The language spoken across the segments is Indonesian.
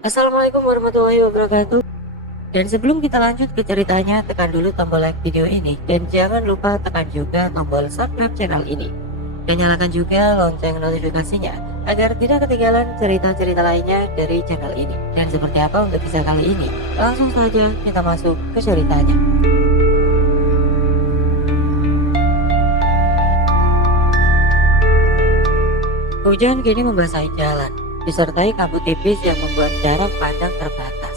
Assalamualaikum warahmatullahi wabarakatuh. Dan sebelum kita lanjut ke ceritanya, tekan dulu tombol like video ini dan jangan lupa tekan juga tombol subscribe channel ini. Dan nyalakan juga lonceng notifikasinya agar tidak ketinggalan cerita-cerita lainnya dari channel ini. Dan seperti apa untuk kisah kali ini? Langsung saja kita masuk ke ceritanya. Hujan kini membasahi jalan, disertai kabut tipis yang membuat jarak pandang terbatas.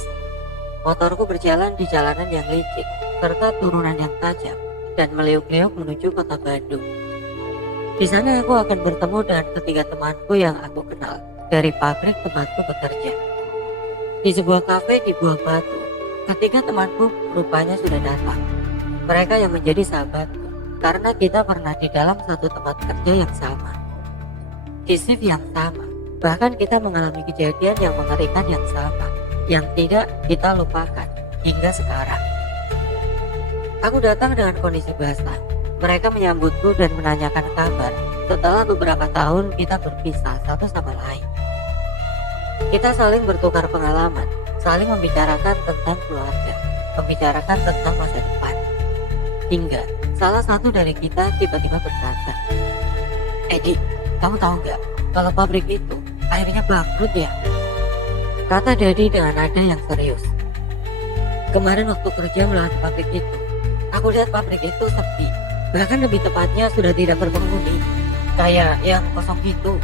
Motorku berjalan di jalanan yang licin, serta turunan yang tajam, dan meliuk-liuk menuju kota Bandung. Di sana aku akan bertemu dengan ketiga temanku yang aku kenal dari pabrik tempatku bekerja. Di sebuah kafe di Buah Batu, ketiga temanku rupanya sudah datang. Mereka yang menjadi sahabatku, karena kita pernah di dalam satu tempat kerja yang sama. Di shift yang sama, bahkan kita mengalami kejadian yang mengerikan yang sama, yang tidak kita lupakan hingga sekarang. Aku datang dengan kondisi basah. Mereka menyambutku dan menanyakan kabar setelah beberapa tahun kita berpisah satu sama lain. Kita saling bertukar pengalaman, saling membicarakan tentang keluarga, membicarakan tentang masa depan. Hingga salah satu dari kita tiba-tiba berkata, "Edi, kamu tahu nggak kalau pabrik itu akhirnya bangkrut ya?" Kata Dedi dengan nada yang serius. Kemarin waktu kerja melewati pabrik itu, aku lihat pabrik itu sepi. Bahkan lebih tepatnya sudah tidak berpenghuni, kayak yang kosong gitu.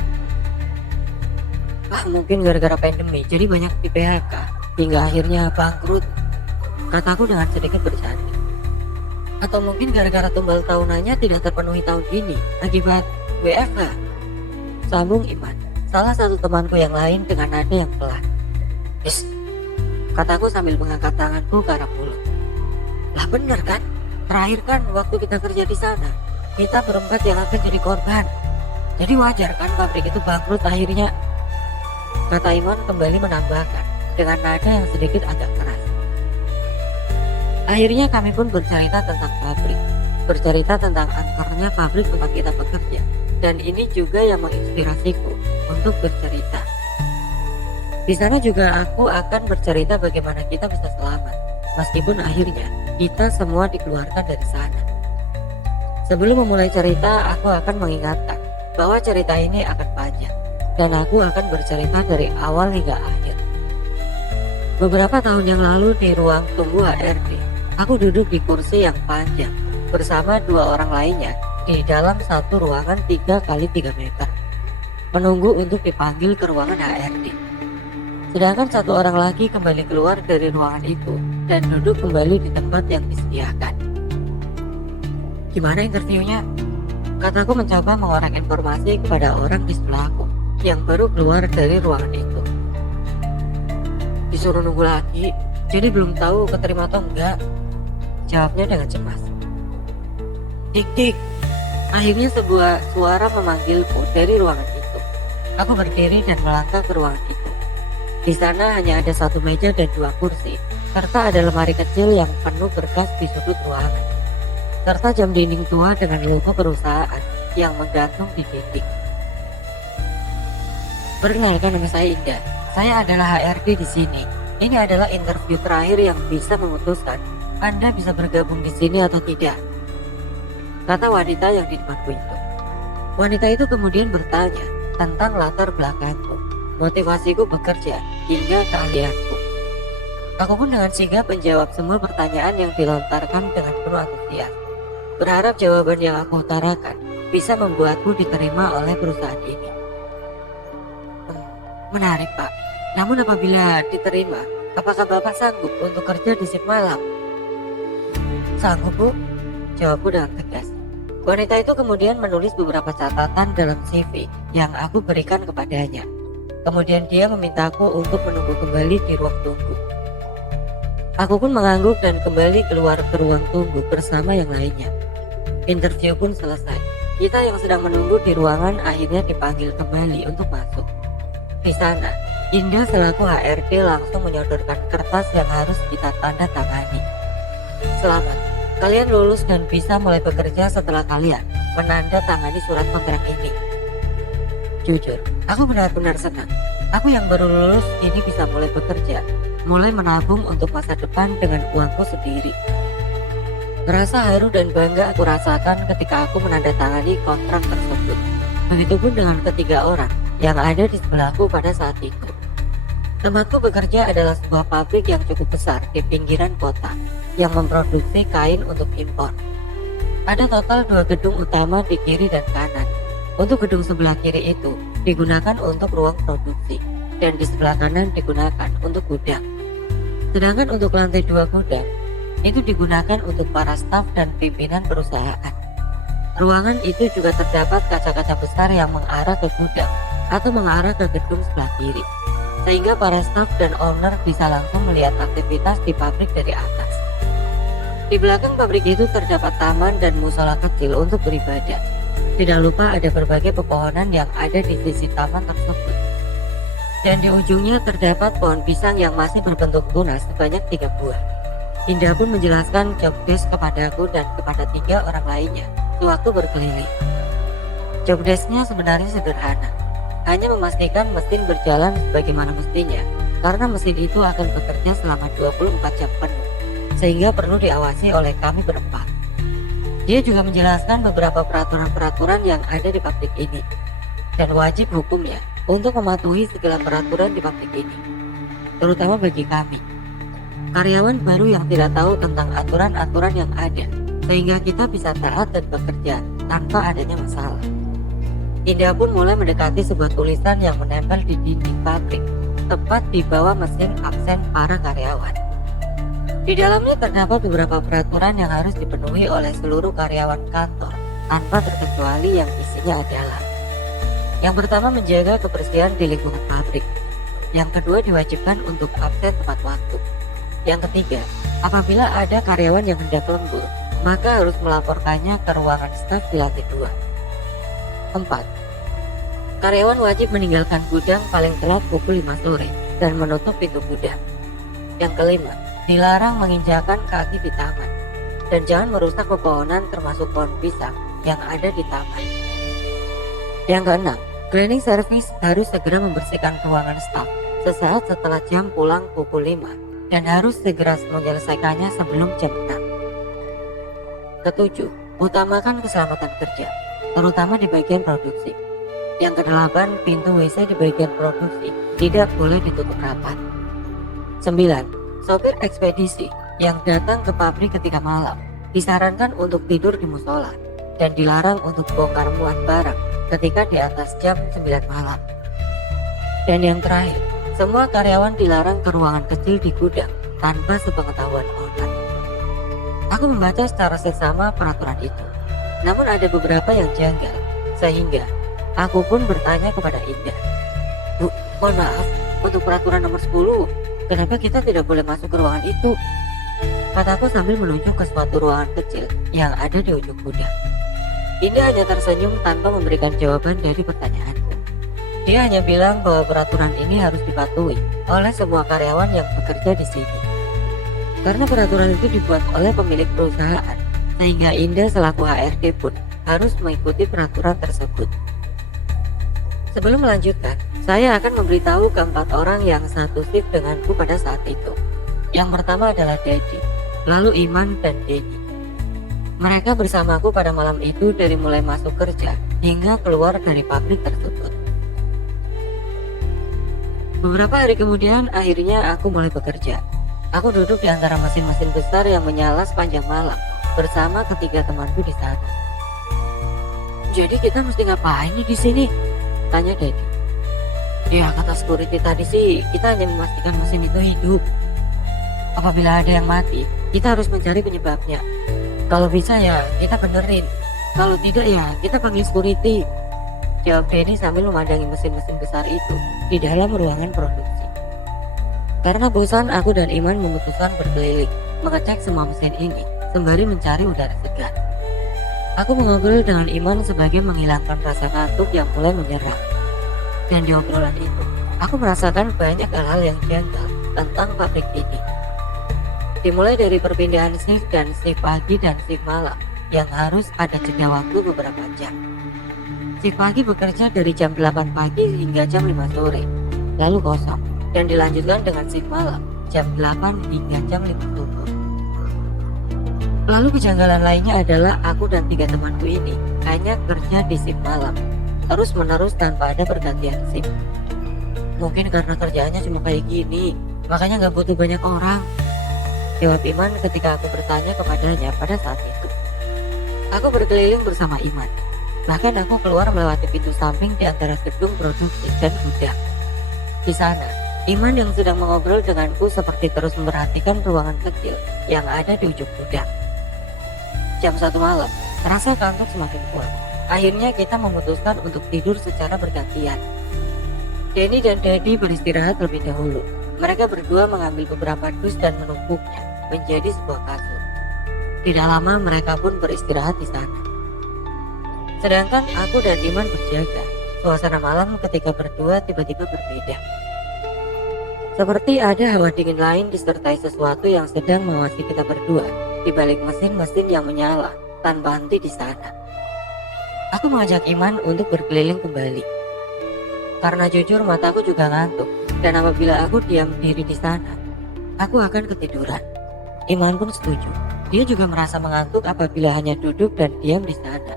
Mungkin gara-gara pandemi, jadi banyak di PHK, hingga akhirnya bangkrut, kataku dengan sedikit bercanda. Atau mungkin gara-gara tumbal tahunannya tidak terpenuhi tahun ini, akibat WFH. Sambung Iman, salah satu temanku yang lain dengan nada yang pelan. "Is," kataku sambil mengangkat tanganku ke arah mulut. "Lah bener kan? Terakhir kan waktu kita kerja di sana, kita berempat yang akan jadi korban. Jadi wajar kan pabrik itu bangkrut akhirnya," kata Iman kembali menambahkan dengan nada yang sedikit agak keras. Akhirnya kami pun bercerita tentang pabrik, bercerita tentang angkernya pabrik tempat kita bekerja. Dan ini juga yang menginspirasiku untuk bercerita. Di sana juga aku akan bercerita bagaimana kita bisa selamat, meskipun akhirnya kita semua dikeluarkan dari sana. Sebelum memulai cerita, aku akan mengingatkan bahwa cerita ini akan panjang, dan aku akan bercerita dari awal hingga akhir. Beberapa tahun yang lalu di ruang tunggu HRD, aku duduk di kursi yang panjang bersama dua orang lainnya di dalam satu ruangan 3x3 meter, menunggu untuk dipanggil ke ruangan HRD. Sedangkan satu orang lagi kembali keluar dari ruangan itu dan duduk kembali di tempat yang disediakan. "Gimana interviewnya?" kataku mencoba mengorek informasi kepada orang di sebelahku yang baru keluar dari ruangan itu. "Disuruh nunggu lagi, jadi belum tahu keterima atau enggak," jawabnya dengan cemas. "Dik, akhirnya sebuah suara memanggilku dari ruangan itu. Aku berdiri dan melangkah ke ruangan itu. Di sana hanya ada satu meja dan dua kursi, serta ada lemari kecil yang penuh berkas di sudut ruangan, serta jam dinding tua dengan logo perusahaan yang menggantung di dinding. "Perkenalkan, nama saya Indah. Saya adalah HRD di sini. Ini adalah interview terakhir yang bisa memutuskan Anda bisa bergabung di sini atau tidak," kata wanita yang di depanku itu. Wanita itu kemudian bertanya tentang latar belakangku, motivasiku bekerja, hingga keahlianku. Aku pun dengan sigap menjawab semua pertanyaan yang dilontarkan dengan penuh antusias, berharap jawaban yang aku utarakan bisa membuatku diterima oleh perusahaan ini. "Menarik, Pak. Namun apabila diterima, apakah Bapak sanggup untuk kerja di shift malam?" "Sanggup, Bu," jawabku dengan tegas. Wanita itu kemudian menulis beberapa catatan dalam CV yang aku berikan kepadanya. Kemudian dia memintaku untuk menunggu kembali di ruang tunggu. Aku pun mengangguk dan kembali keluar ke ruang tunggu bersama yang lainnya. Interview pun selesai. Kita yang sedang menunggu di ruangan akhirnya dipanggil kembali untuk masuk. Di sana, Indah selaku HRD langsung menyodorkan kertas yang harus kita tanda tangani. "Selamat, kalian lulus dan bisa mulai bekerja setelah kalian menandatangani surat kontrak ini." Jujur, aku benar-benar senang. Aku yang baru lulus ini bisa mulai bekerja, mulai menabung untuk masa depan dengan uangku sendiri. Rasa haru dan bangga aku rasakan ketika aku menandatangani kontrak tersebut. Begitupun dengan ketiga orang yang ada di sebelahku pada saat itu. Tempatku bekerja adalah sebuah pabrik yang cukup besar di pinggiran kota yang memproduksi kain untuk impor. Ada total 2 gedung utama di kiri dan kanan. Untuk gedung sebelah kiri itu digunakan untuk ruang produksi dan di sebelah kanan digunakan untuk gudang. Sedangkan untuk lantai 2 gudang itu digunakan untuk para staf dan pimpinan perusahaan. Ruangan itu juga terdapat kaca-kaca besar yang mengarah ke gudang atau mengarah ke gedung sebelah kiri, sehingga para staf dan owner bisa langsung melihat aktivitas di pabrik dari atas. Di belakang pabrik itu terdapat taman dan musola kecil untuk beribadah. Tidak lupa ada berbagai pepohonan yang ada di sisi taman tersebut. Dan di ujungnya terdapat pohon pisang yang masih berbentuk tunas sebanyak 3 buah. Indah pun menjelaskan job desk kepadaku dan kepada 3 orang lainnya sewaktu berkeliling. Job desk-nya sebenarnya sederhana, hanya memastikan mesin berjalan sebagaimana mestinya, karena mesin itu akan bekerja selama 24 jam penuh, sehingga perlu diawasi oleh kami berempat. Dia juga menjelaskan beberapa peraturan-peraturan yang ada di pabrik ini, dan wajib hukumnya untuk mematuhi segala peraturan di pabrik ini, terutama bagi kami, karyawan baru yang tidak tahu tentang aturan-aturan yang ada, sehingga kita bisa taat dan bekerja tanpa adanya masalah. Indah pun mulai mendekati sebuah tulisan yang menempel di dinding pabrik, tepat di bawah mesin absen para karyawan. Di dalamnya terdapat beberapa peraturan yang harus dipenuhi oleh seluruh karyawan kantor, tanpa terkecuali yang isinya adalah: yang pertama, menjaga kebersihan di lingkungan pabrik. Yang kedua, diwajibkan untuk absen tepat waktu. Yang ketiga, apabila ada karyawan yang hendak lembur, maka harus melaporkannya ke ruangan staf di lantai 2. 4. Karyawan wajib meninggalkan gudang paling telat pukul 5 sore dan menutup pintu gudang. Yang kelima, dilarang menginjakan kaki di taman dan jangan merusak pepohonan termasuk pohon pisang yang ada di taman. Yang keenam, cleaning service harus segera membersihkan ruangan staf sesaat setelah jam pulang pukul 5 dan harus segera menyelesaikannya sebelum jam 6. Ketujuh, utamakan keselamatan kerja, terutama di bagian produksi. Yang kedelapan, pintu WC di bagian produksi tidak boleh ditutup rapat. 9. Sopir ekspedisi yang datang ke pabrik ketika malam disarankan untuk tidur di musola dan dilarang untuk bongkar muat barang ketika di atas jam 9 malam. Dan yang terakhir, semua karyawan dilarang ke ruangan kecil di gudang tanpa sepengetahuan owner. Aku membaca secara seksama peraturan itu, namun ada beberapa yang janggal, sehingga aku pun bertanya kepada Indah, "Bu, mohon maaf, untuk peraturan nomor 10, kenapa kita tidak boleh masuk ke ruangan itu?" Kataku sambil menunjuk ke suatu ruangan kecil yang ada di ujung gudang. Indah hanya tersenyum tanpa memberikan jawaban dari pertanyaanku. Dia hanya bilang bahwa peraturan ini harus dipatuhi oleh semua karyawan yang bekerja di sini. Karena peraturan itu dibuat oleh pemilik perusahaan, sehingga Indah selaku HRD pun harus mengikuti peraturan tersebut. Sebelum melanjutkan, saya akan memberitahu keempat orang yang satu shift denganku pada saat itu. Yang pertama adalah Dedi, lalu Iman dan Denny. Mereka bersamaku pada malam itu dari mulai masuk kerja hingga keluar dari pabrik tersebut. Beberapa hari kemudian akhirnya aku mulai bekerja. Aku duduk di antara mesin-mesin besar yang menyala sepanjang malam bersama ketiga temanku di sana. "Jadi kita mesti ngapain nih di sini?" tanya Dedi. "Ya, kata security tadi sih kita hanya memastikan mesin itu hidup. Apabila ada yang mati, kita harus mencari penyebabnya. Kalau bisa ya kita benerin, kalau tidak ya kita panggil security," jawab Denny sambil memandangi mesin-mesin besar itu di dalam ruangan produksi. Karena bosan, aku dan Iman memutuskan berkeliling mengecek semua mesin ini sembari mencari udara segar. Aku mengobrol dengan Iman sebagai menghilangkan rasa ngantuk yang mulai menyerang. Dan di obrolan itu, aku merasakan banyak hal-hal yang janggal tentang pabrik ini. Dimulai dari perpindahan shift dan shift pagi dan shift malam yang harus ada jeda waktu beberapa jam. Shift pagi bekerja dari jam 8 pagi hingga jam 5 sore. lalu kosong, dan dilanjutkan dengan shift malam jam 8 hingga jam 5 subuh. Lalu kejanggalan lainnya adalah aku dan 3 temanku ini hanya kerja di shift malam, terus menerus tanpa ada pergantian shift. Mungkin karena kerjaannya cuma kayak gini, makanya nggak butuh banyak orang, jawab Iman ketika aku bertanya kepadanya pada saat itu. Aku berkeliling bersama Iman, bahkan aku keluar melewati pintu samping di antara gedung produksi dan gudang. Di sana, Iman yang sedang mengobrol denganku seperti terus memperhatikan ruangan kecil yang ada di ujung gudang. Jam 1 malam, terasa kantuk semakin kuat. Akhirnya kita memutuskan untuk tidur secara bergantian. Denny dan Daddy beristirahat terlebih dahulu. Mereka berdua mengambil beberapa dus dan menumpuknya menjadi sebuah kasur. Tidak lama mereka pun beristirahat di sana. Sedangkan aku dan Iman berjaga. Suasana malam ketika berdua tiba-tiba berbeda. Seperti ada hawa dingin lain disertai sesuatu yang sedang mengawasi kita berdua di balik mesin-mesin yang menyala tanpa henti di sana. Aku mengajak Iman untuk berkeliling kembali. Karena jujur mataku juga ngantuk, dan apabila aku diam diri di sana, aku akan ketiduran. Iman pun setuju. Dia juga merasa mengantuk apabila hanya duduk dan diam di sana.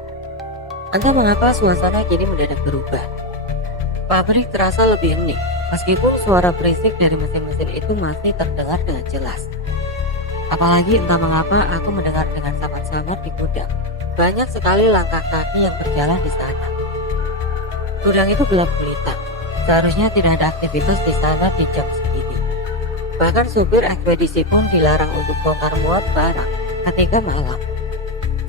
Entah mengapa suasana kini mendadak berubah. Pabrik terasa lebih hening, meskipun suara berisik dari mesin-mesin itu masih terdengar dengan jelas. Apalagi entah mengapa aku mendengar dengan samar-samar di gudang. Banyak sekali langkah kaki yang berjalan di sana. Gudang itu gelap gulita. Seharusnya tidak ada aktivitas di sana di jam segini. Bahkan supir ekspedisi pun dilarang untuk bongkar muat barang ketika malam.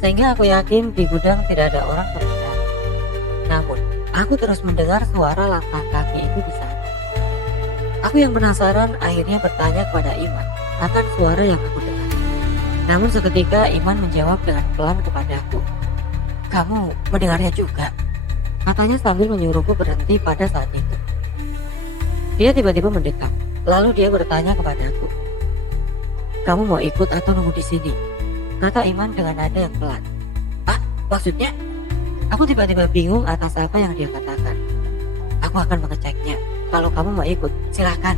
Sehingga aku yakin di gudang tidak ada orang sama sekali. Namun, aku terus mendengar suara langkah kaki itu di sana. Aku yang penasaran akhirnya bertanya kepada Iman akan suara yang aku dengar. Namun seketika Iman menjawab dengan pelan kepadaku. "Kamu mendengarnya juga?" Katanya sambil menyuruhku berhenti pada saat itu. Dia tiba-tiba mendekat, lalu dia bertanya kepadaku, "Kamu mau ikut atau nunggu di sini?" Kata Iman dengan nada yang pelan. "Ah, maksudnya?" Aku tiba-tiba bingung atas apa yang dia katakan. "Aku akan mengeceknya. Kalau kamu mau ikut, silakan."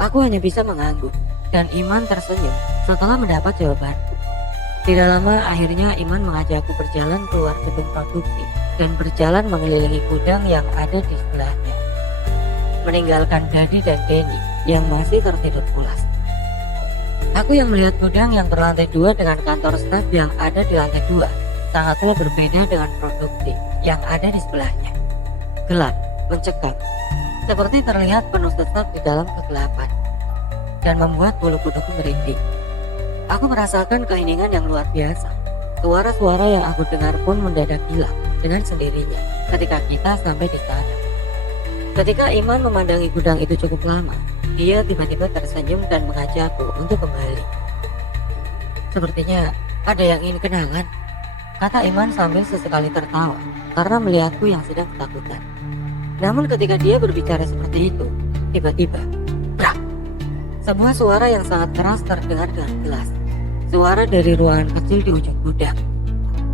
Aku hanya bisa mengangguk, dan Iman tersenyum setelah mendapat jawabanku. Tidak lama akhirnya Iman mengajakku berjalan keluar gedung produksi dan berjalan mengelilingi gudang yang ada di sebelahnya, meninggalkan Daddy dan Denny yang masih tertidur pulas. Aku yang melihat gudang yang berlantai 2 dengan kantor staf yang ada di lantai 2 sangatlah berbeda dengan produksi yang ada di sebelahnya. Gelap, mencekam, seperti terlihat penuh sesak di dalam kegelapan, dan membuat bulu kuduku merinding. Aku merasakan keheningan yang luar biasa. Suara-suara yang aku dengar pun mendadak hilang dengan sendirinya ketika kita sampai di sana. Ketika Iman memandangi gudang itu cukup lama, dia tiba-tiba tersenyum dan mengajakku untuk kembali. "Sepertinya ada yang ingin kenalan," kata Iman sambil sesekali tertawa karena melihatku yang sedang ketakutan. Namun ketika dia berbicara seperti itu, tiba-tiba, brak! Sebuah suara yang sangat keras terdengar dengan jelas. Suara dari ruangan kecil di ujung gudang.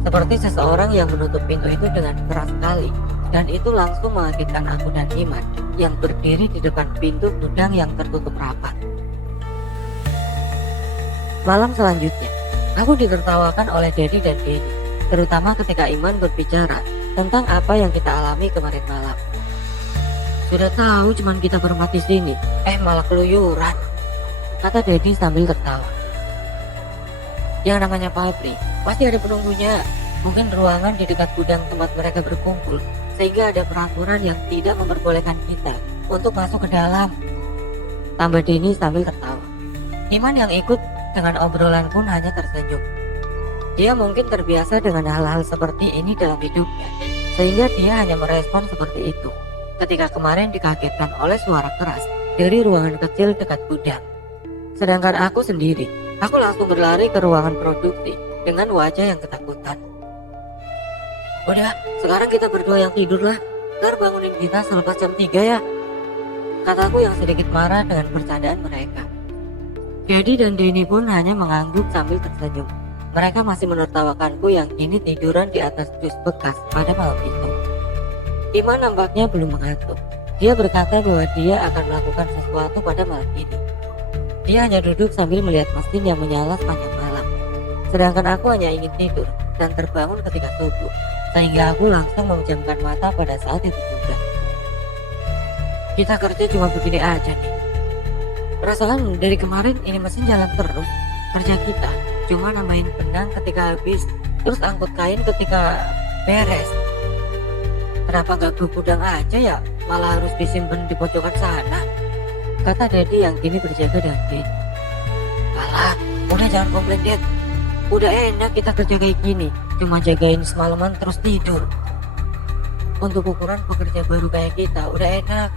Seperti seseorang yang menutup pintu itu dengan keras sekali, dan itu langsung mengagetkan aku dan Iman yang berdiri di depan pintu gudang yang tertutup rapat. Malam selanjutnya, aku ditertawakan oleh Daddy dan Denny, terutama ketika Iman berbicara tentang apa yang kita alami kemarin malam. "Sudah tahu cuman kita berempat di sini, malah keluyuran," kata Daddy sambil tertawa. "Yang namanya pabrik pasti ada penunggunya. Mungkin ruangan di dekat gudang tempat mereka berkumpul, sehingga ada peraturan yang tidak memperbolehkan kita untuk masuk ke dalam," tambah Denny sambil tertawa. Iman yang ikut dengan obrolan pun hanya tersenyum. Dia mungkin terbiasa dengan hal-hal seperti ini dalam hidupnya, sehingga dia hanya merespon seperti itu ketika kemarin dikagetkan oleh suara keras dari ruangan kecil dekat gudang. Sedangkan aku sendiri, aku langsung berlari ke ruangan produksi dengan wajah yang ketakutan. "Udah, sekarang kita berdua yang tidur lah. Ntar bangunin kita selepas jam 3 ya," kataku yang sedikit marah dengan bercandaan mereka. Daddy dan Denny pun hanya mengangguk sambil tersenyum. Mereka masih menertawakanku yang kini tiduran di atas dus bekas pada malam itu. Iman nampaknya belum mengantuk. Dia berkata bahwa dia akan melakukan sesuatu pada malam ini. Dia hanya duduk sambil melihat mesin yang menyala sepanjang malam. Sedangkan aku hanya ingin tidur dan terbangun ketika subuh, sehingga aku langsung memejamkan mata pada saat itu juga. Kita kerja cuma begini aja nih. Perasaan dari kemarin ini mesin jalan terus. Kerja kita cuma nambahin benang ketika habis, terus angkut kain ketika beres. Kenapa gak gue gudang aja ya, malah harus disimpan di pojokan sana? Kata Dedi yang kini berjaga dengan Dedi. Alah, udah jangan komplain Ded. Udah enak kita kerja kayak gini, cuma jagain semalaman terus tidur. Untuk ukuran pekerja baru kayak kita udah enak.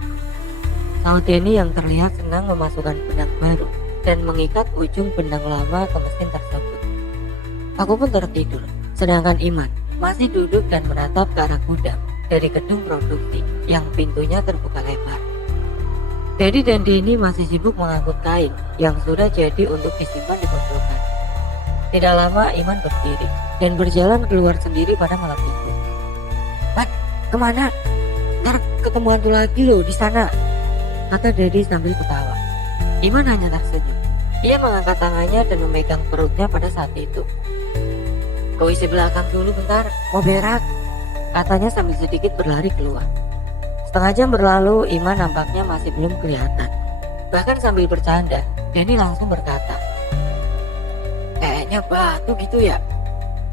Saud Denny yang terlihat senang memasukkan benang baru dan mengikat ujung benang lama ke mesin tersebut. Aku pun tertidur, sedangkan Iman masih duduk dan menatap ke arah gudang dari gedung produksi yang pintunya terbuka lebar. Dedi dan Denny masih sibuk mengangkut kain yang sudah jadi untuk disimpan di pojokan. Tidak lama Iman berdiri dan berjalan keluar sendiri pada malam itu. "Man, kemana? Ntar ketemu hantu lagi loh di sana," kata Dedi sambil ketawa. Iman hanya tersenyum. Ia mengangkat tangannya dan memegang perutnya pada saat itu. "Kau isi belakang dulu bentar, mau berak," katanya sambil sedikit berlari keluar. Setengah jam berlalu, Iman nampaknya masih belum kelihatan. Bahkan sambil bercanda, Denny langsung berkata, "Kayaknya batu gitu ya,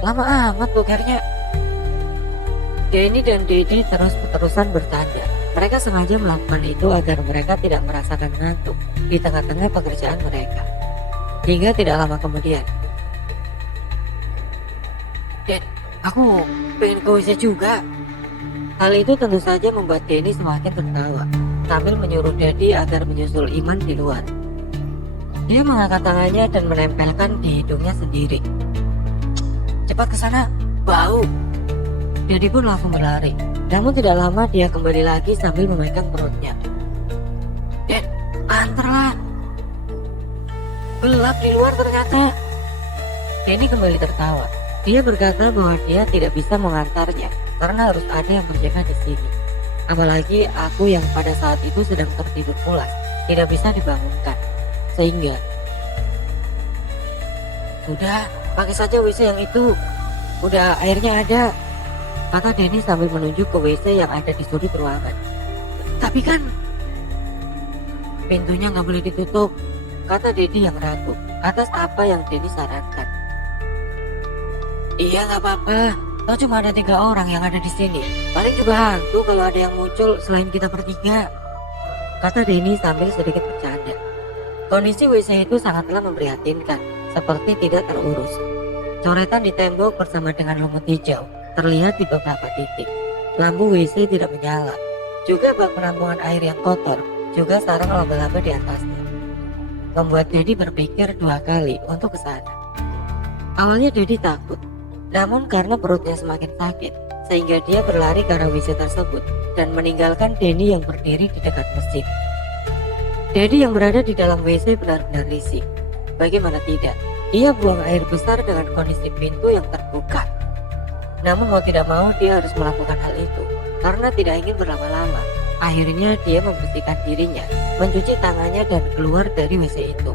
lama amat bokernya." Denny dan Dedi terus-terusan bercanda. Mereka sengaja melakukan itu agar mereka tidak merasakan ngantuk di tengah-tengah pekerjaan mereka. Hingga tidak lama kemudian, "Ded, aku pengen ke WC juga." Hal itu tentu saja membuat Denny semakin tertawa sambil menyuruh Dedi agar menyusul Iman di luar. Dia mengangkat tangannya dan menempelkan di hidungnya sendiri. "Cepat ke sana, bau." Dedi pun langsung berlari. Namun tidak lama dia kembali lagi sambil memegang perutnya. "Ded, antarlah. Gelap di luar ternyata." Denny kembali tertawa. Dia berkata bahwa dia tidak bisa mengantarnya karena harus ada yang berjaga di sini. Apalagi aku yang pada saat itu sedang tertidur pulas, tidak bisa dibangunkan. Sehingga, "Sudah, pakai saja WC yang itu. Udah airnya ada," kata Denny sambil menunjuk ke WC yang ada di sudut ruangan. "Tapi kan pintunya nggak boleh ditutup," kata Dedi yang ragu atas apa yang Denny sarankan. "Iya nggak apa-apa. Toh cuma ada 3 orang yang ada di sini. Paling juga hantu kalau ada yang muncul selain kita bertiga," kata Denny sambil sedikit bercanda. Kondisi WC itu sangatlah memprihatinkan, seperti tidak terurus. Coretan di tembok bersama dengan lumut hijau terlihat di beberapa titik. Lampu WC tidak menyala. Juga bak penampungan air yang kotor, juga sarang laba-laba di atasnya. Membuat Dedi berpikir 2 kali untuk ke sana. Awalnya Dedi takut, namun karena perutnya semakin sakit, sehingga dia berlari ke arah WC tersebut dan meninggalkan Denny yang berdiri di dekat mesin. Dedi yang berada di dalam WC benar-benar risih. Bagaimana tidak, ia buang air besar dengan kondisi pintu yang terbuka. Namun mau tidak mau dia harus melakukan hal itu karena tidak ingin berlama-lama. Akhirnya dia membersihkan dirinya, mencuci tangannya dan keluar dari WC itu.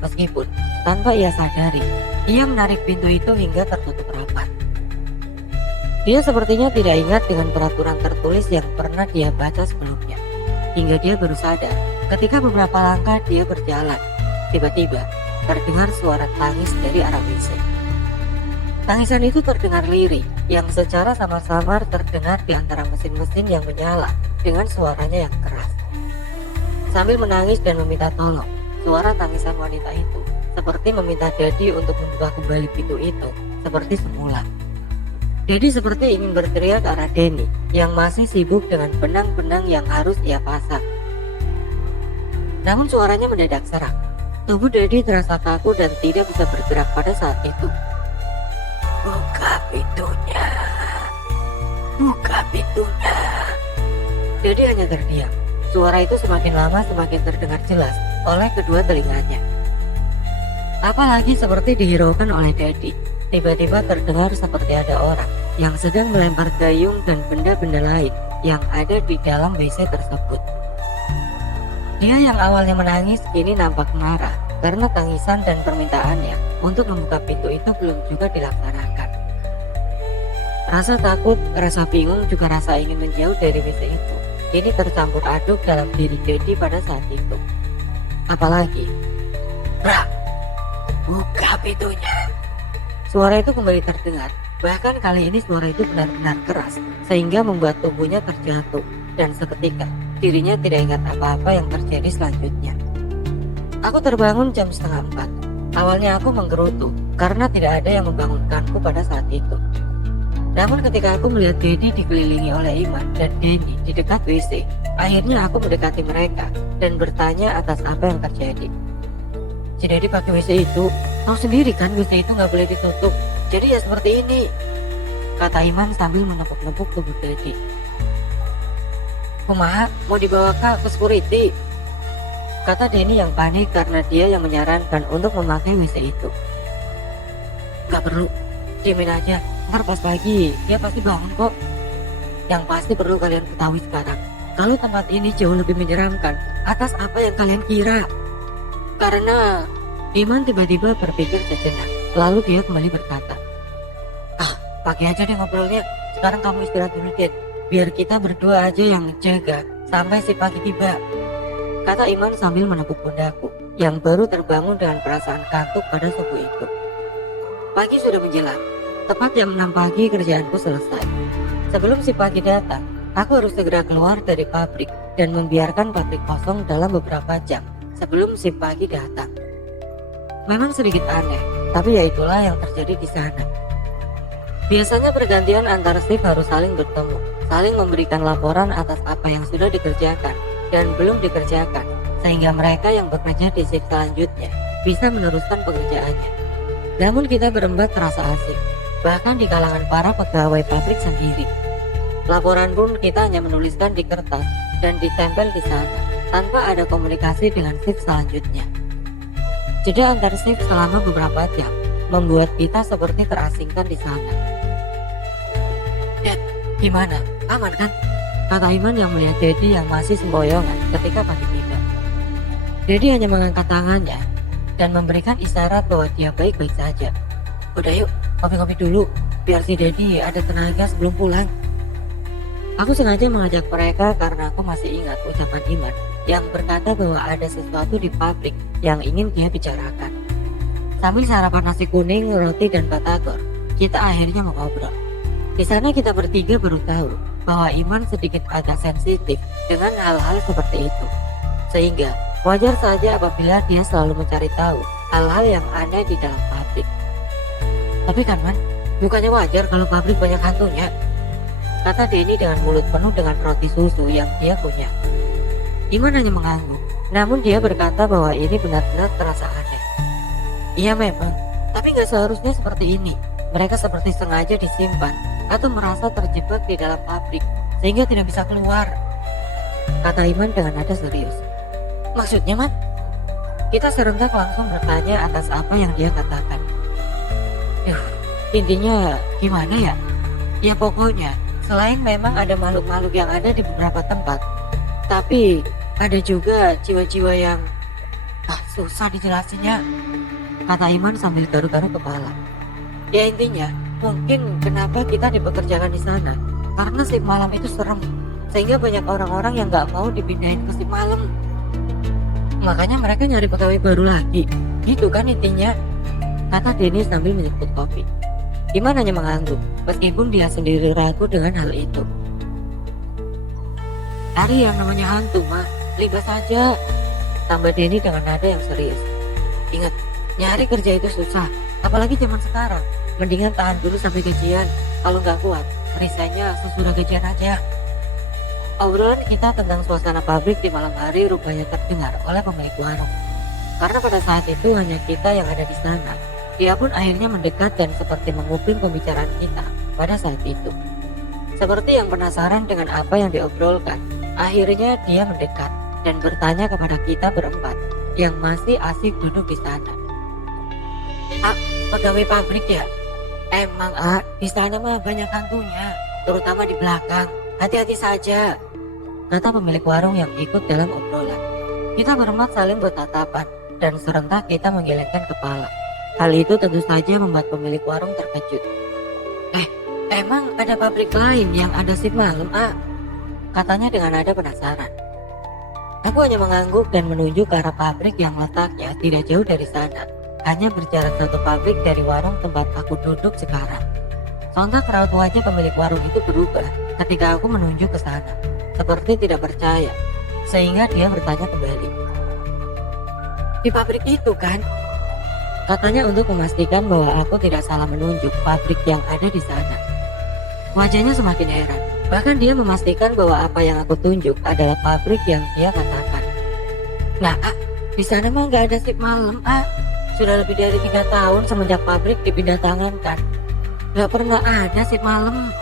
Meskipun tanpa ia sadari, ia menarik pintu itu hingga tertutup rapat. Dia sepertinya tidak ingat dengan peraturan tertulis yang pernah dia baca sebelumnya. Hingga dia baru sadar ketika beberapa langkah dia berjalan. Tiba-tiba terdengar suara tangis dari arah WC. Tangisan itu terdengar lirih yang secara samar-samar terdengar di antara mesin-mesin yang menyala dengan suaranya yang keras. Sambil menangis dan meminta tolong, suara tangisan wanita itu seperti meminta Dedi untuk membuka kembali pintu itu seperti semula. Dedi seperti ingin berteriak ke arah Denny yang masih sibuk dengan benang-benang yang harus ia pasang. Namun suaranya mendadak serak. Tubuh Dedi terasa kaku dan tidak bisa bergerak pada saat itu. "Buka pintunya, buka pintunya." Dedi hanya terdiam. Suara itu semakin lama semakin terdengar jelas oleh kedua telinganya. Apalagi seperti dihiraukan oleh Dedi, tiba-tiba terdengar seperti ada orang yang sedang melempar gayung dan benda-benda lain yang ada di dalam WC tersebut. Dia yang awalnya menangis kini nampak marah karena tangisan dan permintaannya untuk membuka pintu itu belum juga dilaksanakan. Rasa takut, rasa bingung, juga rasa ingin menjauh dari WC itu kini tercampur aduk dalam diri Dedi pada saat itu. Apalagi, "Bra, buka pintunya." Suara itu kembali terdengar. Bahkan kali ini suara itu benar-benar keras sehingga membuat tubuhnya terjatuh, dan seketika dirinya tidak ingat apa-apa yang terjadi selanjutnya. Aku terbangun jam 3:30. Awalnya aku menggerutu karena tidak ada yang membangunkanku pada saat itu. Namun ketika aku melihat Dedi dikelilingi oleh Iman dan Denny di dekat WC, akhirnya aku mendekati mereka dan bertanya atas apa yang terjadi. "Si Dedi pakai WC itu, tahu sendiri kan WC itu nggak boleh ditutup, jadi ya seperti ini," kata Iman sambil menepuk-nepuk tubuh Dedi. "Kumaha, mau dibawa ke security?" kata Denny yang panik karena dia yang menyarankan untuk memakai WC itu. "Gak perlu, diemin aja, ntar pas pagi dia pasti bangun kok. Yang pasti perlu kalian ketahui sekarang, kalau tempat ini jauh lebih menyeramkan atas apa yang kalian kira." Karena Iman tiba-tiba berpikir sejenak, lalu dia kembali berkata, "Pagi aja deh ngobrolnya, sekarang kamu istirahat dulu Den, biar kita berdua aja yang jaga sampai si pagi tiba," kata Iman sambil menepuk pundakku yang baru terbangun dengan perasaan kantuk pada subuh itu. Pagi sudah menjelang, tepat jam 6 pagi kerjaanku selesai. Sebelum si pagi datang, aku harus segera keluar dari pabrik dan membiarkan pabrik kosong dalam beberapa jam sebelum si pagi datang. Memang sedikit aneh, tapi ya itulah yang terjadi di sana. Biasanya pergantian antar shift harus saling bertemu, saling memberikan laporan atas apa yang sudah dikerjakan dan belum dikerjakan, sehingga mereka yang bekerja di shift selanjutnya bisa meneruskan pekerjaannya. Namun kita berempat terasa asing, bahkan di kalangan para pegawai pabrik sendiri. Laporan pun kita hanya menuliskan di kertas dan ditempel di sana, tanpa ada komunikasi dengan shift selanjutnya. Jeda antar shift selama beberapa jam membuat kita seperti terasingkan di sana. "Dad, gimana? Aman kan?" kata Iman yang melihat Dedi yang masih semboyongan ketika pagi tiba. Dedi hanya mengangkat tangannya dan memberikan isyarat bahwa dia baik-baik saja. "Udah yuk, kopi-kopi dulu, biar si Dedi ada tenaga sebelum pulang." Aku sengaja mengajak mereka karena aku masih ingat ucapan Iman yang berkata bahwa ada sesuatu di pabrik yang ingin dia bicarakan. Sambil sarapan nasi kuning, roti, dan batagor, kita akhirnya mengobrol. Di sana kita bertiga baru tahu bahwa Iman sedikit agak sensitif dengan hal-hal seperti itu. Sehingga wajar saja apabila dia selalu mencari tahu hal-hal yang aneh di dalam pabrik. "Tapi kan Man, bukannya wajar kalau pabrik banyak hantunya?" kata Denny dengan mulut penuh dengan roti susu yang dia punya. Iman hanya mengangguk, namun dia berkata bahwa ini benar-benar terasa aneh. "Iya memang, tapi gak seharusnya seperti ini. Mereka seperti sengaja disimpan atau merasa terjebak di dalam pabrik sehingga tidak bisa keluar," kata Iman dengan nada serius. "Maksudnya Man?" Kita serentak langsung bertanya atas apa yang dia katakan. Intinya gimana ya? Ya pokoknya selain memang ada makhluk-makhluk yang ada di beberapa tempat, tapi ada juga jiwa-jiwa yang susah dijelasinnya, kata Iman sambil garuk-garuk kepala. Ya intinya mungkin kenapa kita dipekerjakan di sana karena shift malam itu serem, sehingga banyak orang-orang yang gak mau dipindahin ke shift malam. Makanya mereka nyari pegawai baru lagi, gitu kan intinya, kata Denny sambil menyebut kopi. Iman hanya mengangguk, meskipun dia sendiri ragu dengan hal itu. "Hari yang namanya hantu mah, libas saja," tambah Denny dengan nada yang serius. "Ingat, nyari kerja itu susah, apalagi zaman sekarang. Mendingan tahan dulu sampai gajian, kalau nggak kuat, resignnya sesudah gajian aja." Obrolan kita tentang suasana pabrik di malam hari rupanya terdengar oleh pemilik warung. Karena pada saat itu hanya kita yang ada di sana. Dia pun akhirnya mendekat dan seperti menguping pembicaraan kita pada saat itu. Seperti yang penasaran dengan apa yang diobrolkan, akhirnya dia mendekat dan bertanya kepada kita berempat yang masih asik duduk di sana. Pegawai pabrik ya? Emang di sana mah banyak hantunya, terutama di belakang. Hati-hati saja, kata pemilik warung yang ikut dalam obrolan. Kita berempat saling bertatapan dan serentak kita menggelengkan kepala. Hal itu tentu saja membuat pemilik warung terkejut. Emang ada pabrik lain yang ada shift malam, katanya dengan nada penasaran. Aku hanya mengangguk dan menunjuk ke arah pabrik yang letaknya tidak jauh dari sana. Hanya berjarak satu pabrik dari warung tempat aku duduk sekarang. Sontak raut wajah pemilik warung itu berubah ketika aku menunjuk ke sana, seperti tidak percaya, sehingga dia bertanya kembali. Di pabrik itu kan? Katanya untuk memastikan bahwa aku tidak salah menunjuk pabrik yang ada di sana. Wajahnya semakin heran, bahkan dia memastikan bahwa apa yang aku tunjuk adalah pabrik yang dia katakan. Nah, di sana mah nggak ada shift malam, Sudah lebih dari 3 tahun semenjak pabrik dipindah tangankan. Nggak pernah ada shift malam.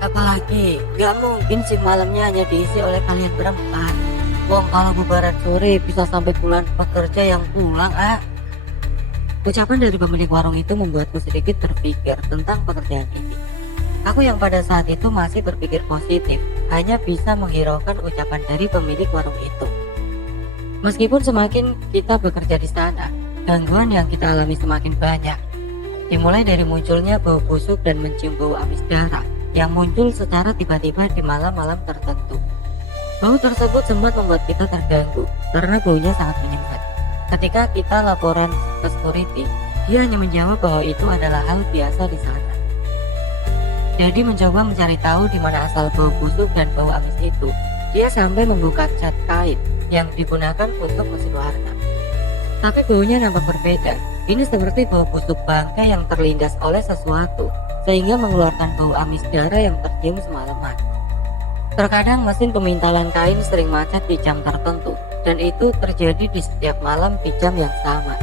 Apalagi, nggak mungkin shift malamnya hanya diisi oleh kalian berempat. Wong kalau bubaran sore bisa sampai puluhan pekerja yang pulang, Ucapan dari pemilik warung itu membuatku sedikit berpikir tentang pekerjaan ini. Aku yang pada saat itu masih berpikir positif, hanya bisa menghiraukan ucapan dari pemilik warung itu. Meskipun semakin kita bekerja di sana, gangguan yang kita alami semakin banyak. Dimulai dari munculnya bau busuk dan mencium bau amis darah yang muncul secara tiba-tiba di malam-malam tertentu. Bau tersebut sempat membuat kita terganggu karena baunya sangat menyengat. Ketika kita laporan ke security, dia hanya menjawab bahwa itu adalah hal biasa di sana. Jadi mencoba mencari tahu di mana asal bau busuk dan bau amis itu, dia sampai membuka cat kain yang digunakan untuk mesin warna. Tapi baunya nampak berbeda. Ini seperti bau busuk bangkai yang terlindas oleh sesuatu, sehingga mengeluarkan bau amis darah yang tercium semalaman. Terkadang mesin pemintalan kain sering macet di jam tertentu, dan itu terjadi di setiap malam di jam yang sama.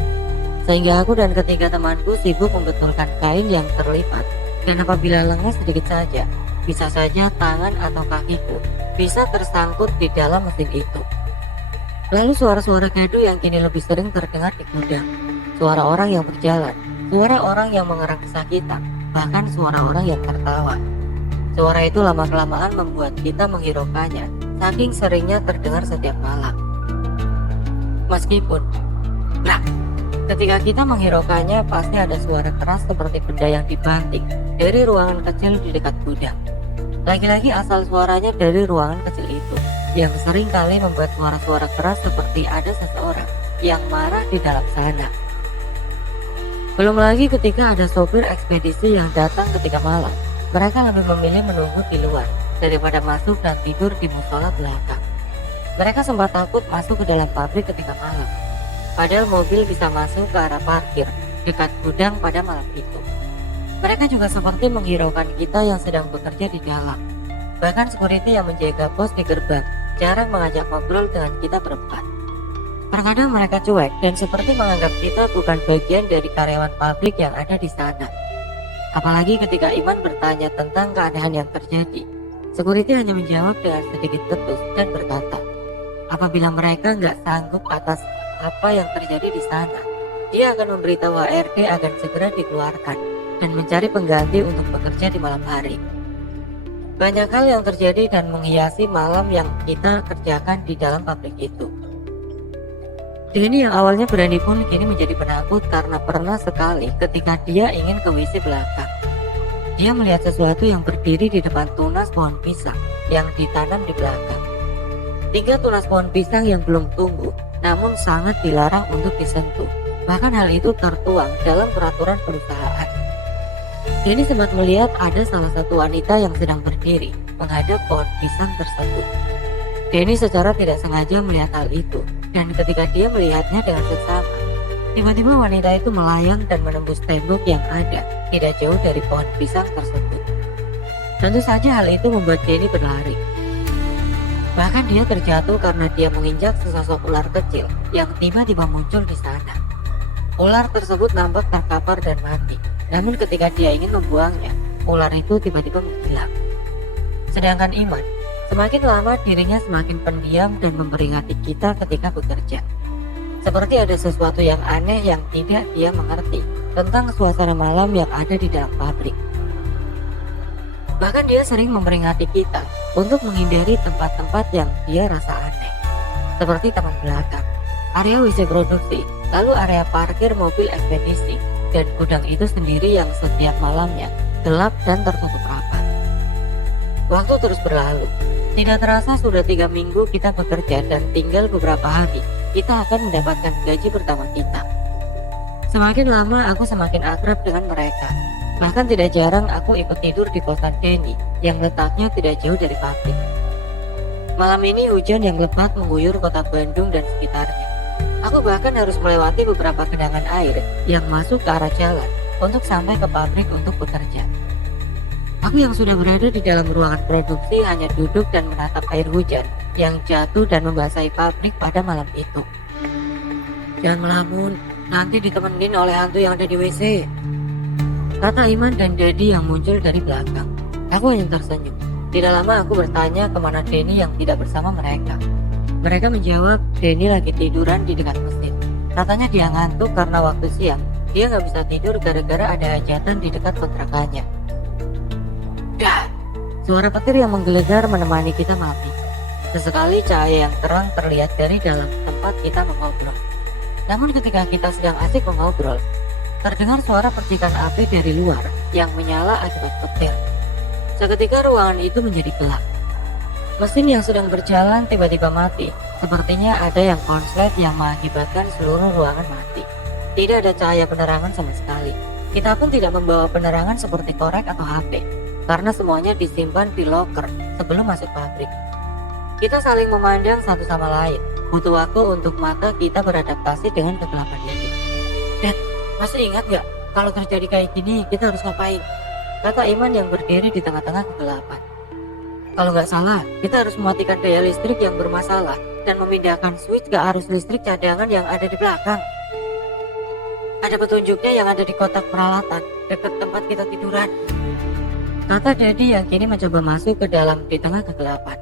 Sehingga aku dan ketiga temanku sibuk membetulkan kain yang terlipat. Dan apabila lengah sedikit saja, bisa saja tangan atau kakiku bisa tersangkut di dalam mesin itu. Lalu suara-suara gaduh yang kini lebih sering terdengar di gudang. Suara orang yang berjalan, suara orang yang mengerang kesakitan, bahkan suara orang yang tertawa. Suara itu lama-kelamaan membuat kita menghiraukannya, saking seringnya terdengar setiap malam. Meskipun, ketika kita menghiraukannya pasti ada suara keras seperti benda yang dibanting dari ruangan kecil di dekat gudang. Lagi-lagi asal suaranya dari ruangan kecil itu, yang sering kali membuat suara-suara keras seperti ada seseorang yang marah di dalam sana. Belum lagi ketika ada sopir ekspedisi yang datang ketika malam, mereka lebih memilih menunggu di luar daripada masuk dan tidur di musola belakang. Mereka sempat takut masuk ke dalam pabrik ketika malam. Padahal mobil bisa masuk ke arah parkir dekat gudang pada malam itu. Mereka juga seperti menghiraukan kita yang sedang bekerja di dalam. Bahkan security yang menjaga pos di gerbang jarang mengajak ngobrol dengan kita berempat. Terkadang mereka cuek dan seperti menganggap kita bukan bagian dari karyawan pabrik yang ada di sana. Apalagi ketika Iman bertanya tentang keadaan yang terjadi, security hanya menjawab dengan sedikit ketus dan berkata, apabila mereka nggak sanggup atas apa yang terjadi di sana, dia akan memberitahu HRD agar segera dikeluarkan dan mencari pengganti untuk bekerja di malam hari. Banyak hal yang terjadi dan menghiasi malam yang kita kerjakan di dalam pabrik itu. Denny yang awalnya berani pun kini menjadi penakut karena pernah sekali ketika dia ingin ke WC belakang. Dia melihat sesuatu yang berdiri di depan tunas pohon pisang yang ditanam di belakang. 3 tunas pohon pisang yang belum tumbuh namun sangat dilarang untuk disentuh. Bahkan hal itu tertuang dalam peraturan perusahaan. Denny sempat melihat ada salah satu wanita yang sedang berdiri menghadap pohon pisang tersebut. Denny secara tidak sengaja melihat hal itu, dan ketika dia melihatnya dengan seksama, tiba-tiba wanita itu melayang dan menembus tembok yang ada tidak jauh dari pohon pisang tersebut. Tentu saja hal itu membuat Denny berlari. Bahkan dia terjatuh karena dia menginjak sesosok ular kecil yang tiba-tiba muncul di sana. Ular tersebut nampak terkapar dan mati. Namun ketika dia ingin membuangnya, ular itu tiba-tiba menghilang. Sedangkan Iman, semakin lama dirinya semakin pendiam dan memperingati kita ketika bekerja. Seperti ada sesuatu yang aneh yang tidak dia mengerti tentang suasana malam yang ada di dalam pabrik. Bahkan dia sering memperingati kita untuk menghindari tempat-tempat yang dia rasa aneh, seperti taman belakang, area WC produksi, lalu area parkir mobil ekspedisi, dan gudang itu sendiri yang setiap malamnya gelap dan tertutup rapat. Waktu terus berlalu. Tidak terasa sudah 3 minggu kita bekerja dan tinggal beberapa hari kita akan mendapatkan gaji pertama kita. Semakin lama aku semakin akrab dengan mereka. Bahkan tidak jarang aku ikut tidur di kosan Denny yang letaknya tidak jauh dari pabrik. Malam ini hujan yang lebat mengguyur kota Bandung dan sekitarnya. Aku bahkan harus melewati beberapa genangan air yang masuk ke arah jalan untuk sampai ke pabrik untuk bekerja. Aku yang sudah berada di dalam ruangan produksi hanya duduk dan menatap air hujan yang jatuh dan membasahi pabrik pada malam itu. Jangan melamun, nanti ditemenin oleh hantu yang ada di WC, kata Iman dan Dedi yang muncul dari belakang. Aku hanya tersenyum. Tidak lama aku bertanya kemana Denny yang tidak bersama mereka. Mereka menjawab Denny lagi tiduran di dekat mesin. Katanya dia ngantuk karena waktu siang dia nggak bisa tidur gara-gara ada hajatan di dekat kontrakannya. Dah, suara petir yang menggelegar menemani kita malam itu. Sesekali cahaya yang terang terlihat dari dalam tempat kita mengobrol. Namun ketika kita sedang asik mengobrol, terdengar suara percikan api dari luar yang menyala akibat petir. Seketika ruangan itu menjadi gelap. Mesin yang sedang berjalan tiba-tiba mati. Sepertinya ada yang konslet yang mengakibatkan seluruh ruangan mati. Tidak ada cahaya penerangan sama sekali. Kita pun tidak membawa penerangan seperti korek atau HP, karena semuanya disimpan di locker sebelum masuk pabrik. Kita saling memandang satu sama lain. Butuh waktu untuk mata kita beradaptasi dengan kegelapan ini. Dan masih ingat gak kalau terjadi kayak gini kita harus ngapain? Kata Iman yang berdiri di tengah-tengah kegelapan. Kalau nggak salah, kita harus mematikan daya listrik yang bermasalah dan memindahkan switch ke arus listrik cadangan yang ada di belakang. Ada petunjuknya yang ada di kotak peralatan dekat tempat kita tiduran, kata Dedi yang kini mencoba masuk ke dalam di tengah kegelapan.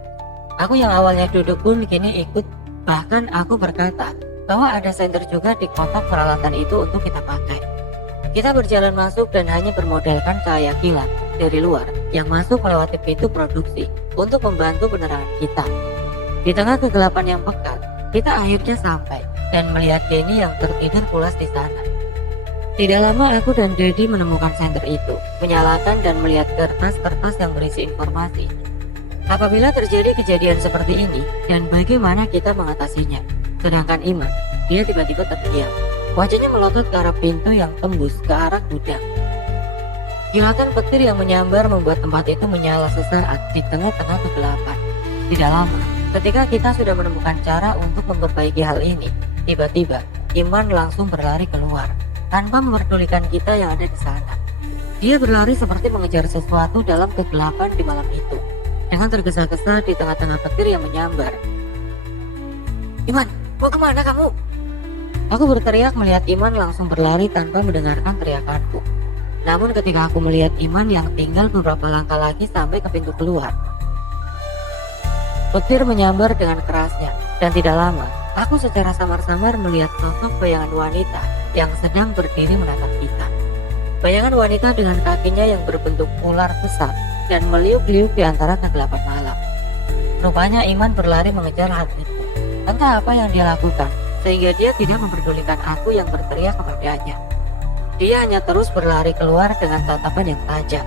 Aku yang awalnya duduk pun kini ikut. Bahkan aku berkata bahwa ada senter juga di kotak peralatan itu untuk kita pakai. Kita berjalan masuk dan hanya bermodalkan cahaya kilat dari luar yang masuk melewati pintu produksi untuk membantu penerangan kita. Di tengah kegelapan yang pekat, kita akhirnya sampai dan melihat Denny yang tertidur pulas di sana. Tidak lama aku dan Dedi menemukan senter itu, menyalakan dan melihat kertas-kertas yang berisi informasi. Apabila terjadi kejadian seperti ini dan bagaimana kita mengatasinya. Sedangkan Iman, dia tiba-tiba terdiam. Wajahnya melotot ke arah pintu yang tembus ke arah gudang. Kilatan petir yang menyambar membuat tempat itu menyala sesaat di tengah-tengah kegelapan. Tidak lama, ketika kita sudah menemukan cara untuk memperbaiki hal ini, tiba-tiba Iman langsung berlari keluar tanpa memperdulikan kita yang ada di sana. Dia berlari seperti mengejar sesuatu dalam kegelapan di malam itu, dengan tergesa-gesa di tengah-tengah petir yang menyambar. Iman, mau kemana kamu? Aku berteriak melihat Iman langsung berlari tanpa mendengarkan teriakanku. Namun ketika aku melihat Iman yang tinggal beberapa langkah lagi sampai ke pintu keluar, petir menyambar dengan kerasnya, dan tidak lama aku secara samar-samar melihat sosok bayangan wanita yang sedang berdiri menatap kita. Bayangan wanita dengan kakinya yang berbentuk ular besar dan meliuk-liuk di antara kegelapan malam. Rupanya Iman berlari mengejar hal itu. Entah apa yang dia lakukan, sehingga dia tidak memperdulikan aku yang berteriak kepadanya. Dia hanya terus berlari keluar dengan tatapan yang tajam.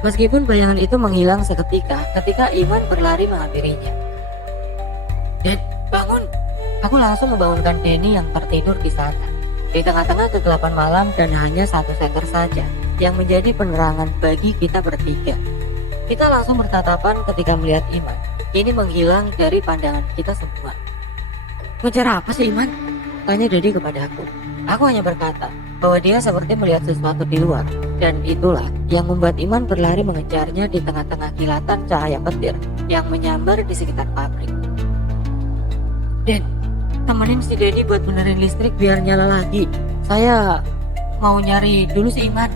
Meskipun bayangan itu menghilang seketika ketika Iman berlari menghampirinya. Den, bangun! Aku langsung membangunkan Denny yang tertidur di sana. Di tengah-tengah kegelapan malam dan hanya satu senter saja yang menjadi penerangan bagi kita bertiga. Kita langsung bertatapan ketika melihat Iman kini menghilang dari pandangan kita semua. Ngejar apa sih Iman? Tanya Dedi kepada aku. Aku hanya berkata bahwa dia seperti melihat sesuatu di luar, dan itulah yang membuat Iman berlari mengejarnya di tengah-tengah kilatan cahaya petir yang menyambar di sekitar pabrik. Den, temenin si Dedi buat benerin listrik biar nyala lagi. Saya mau nyari dulu si Iman.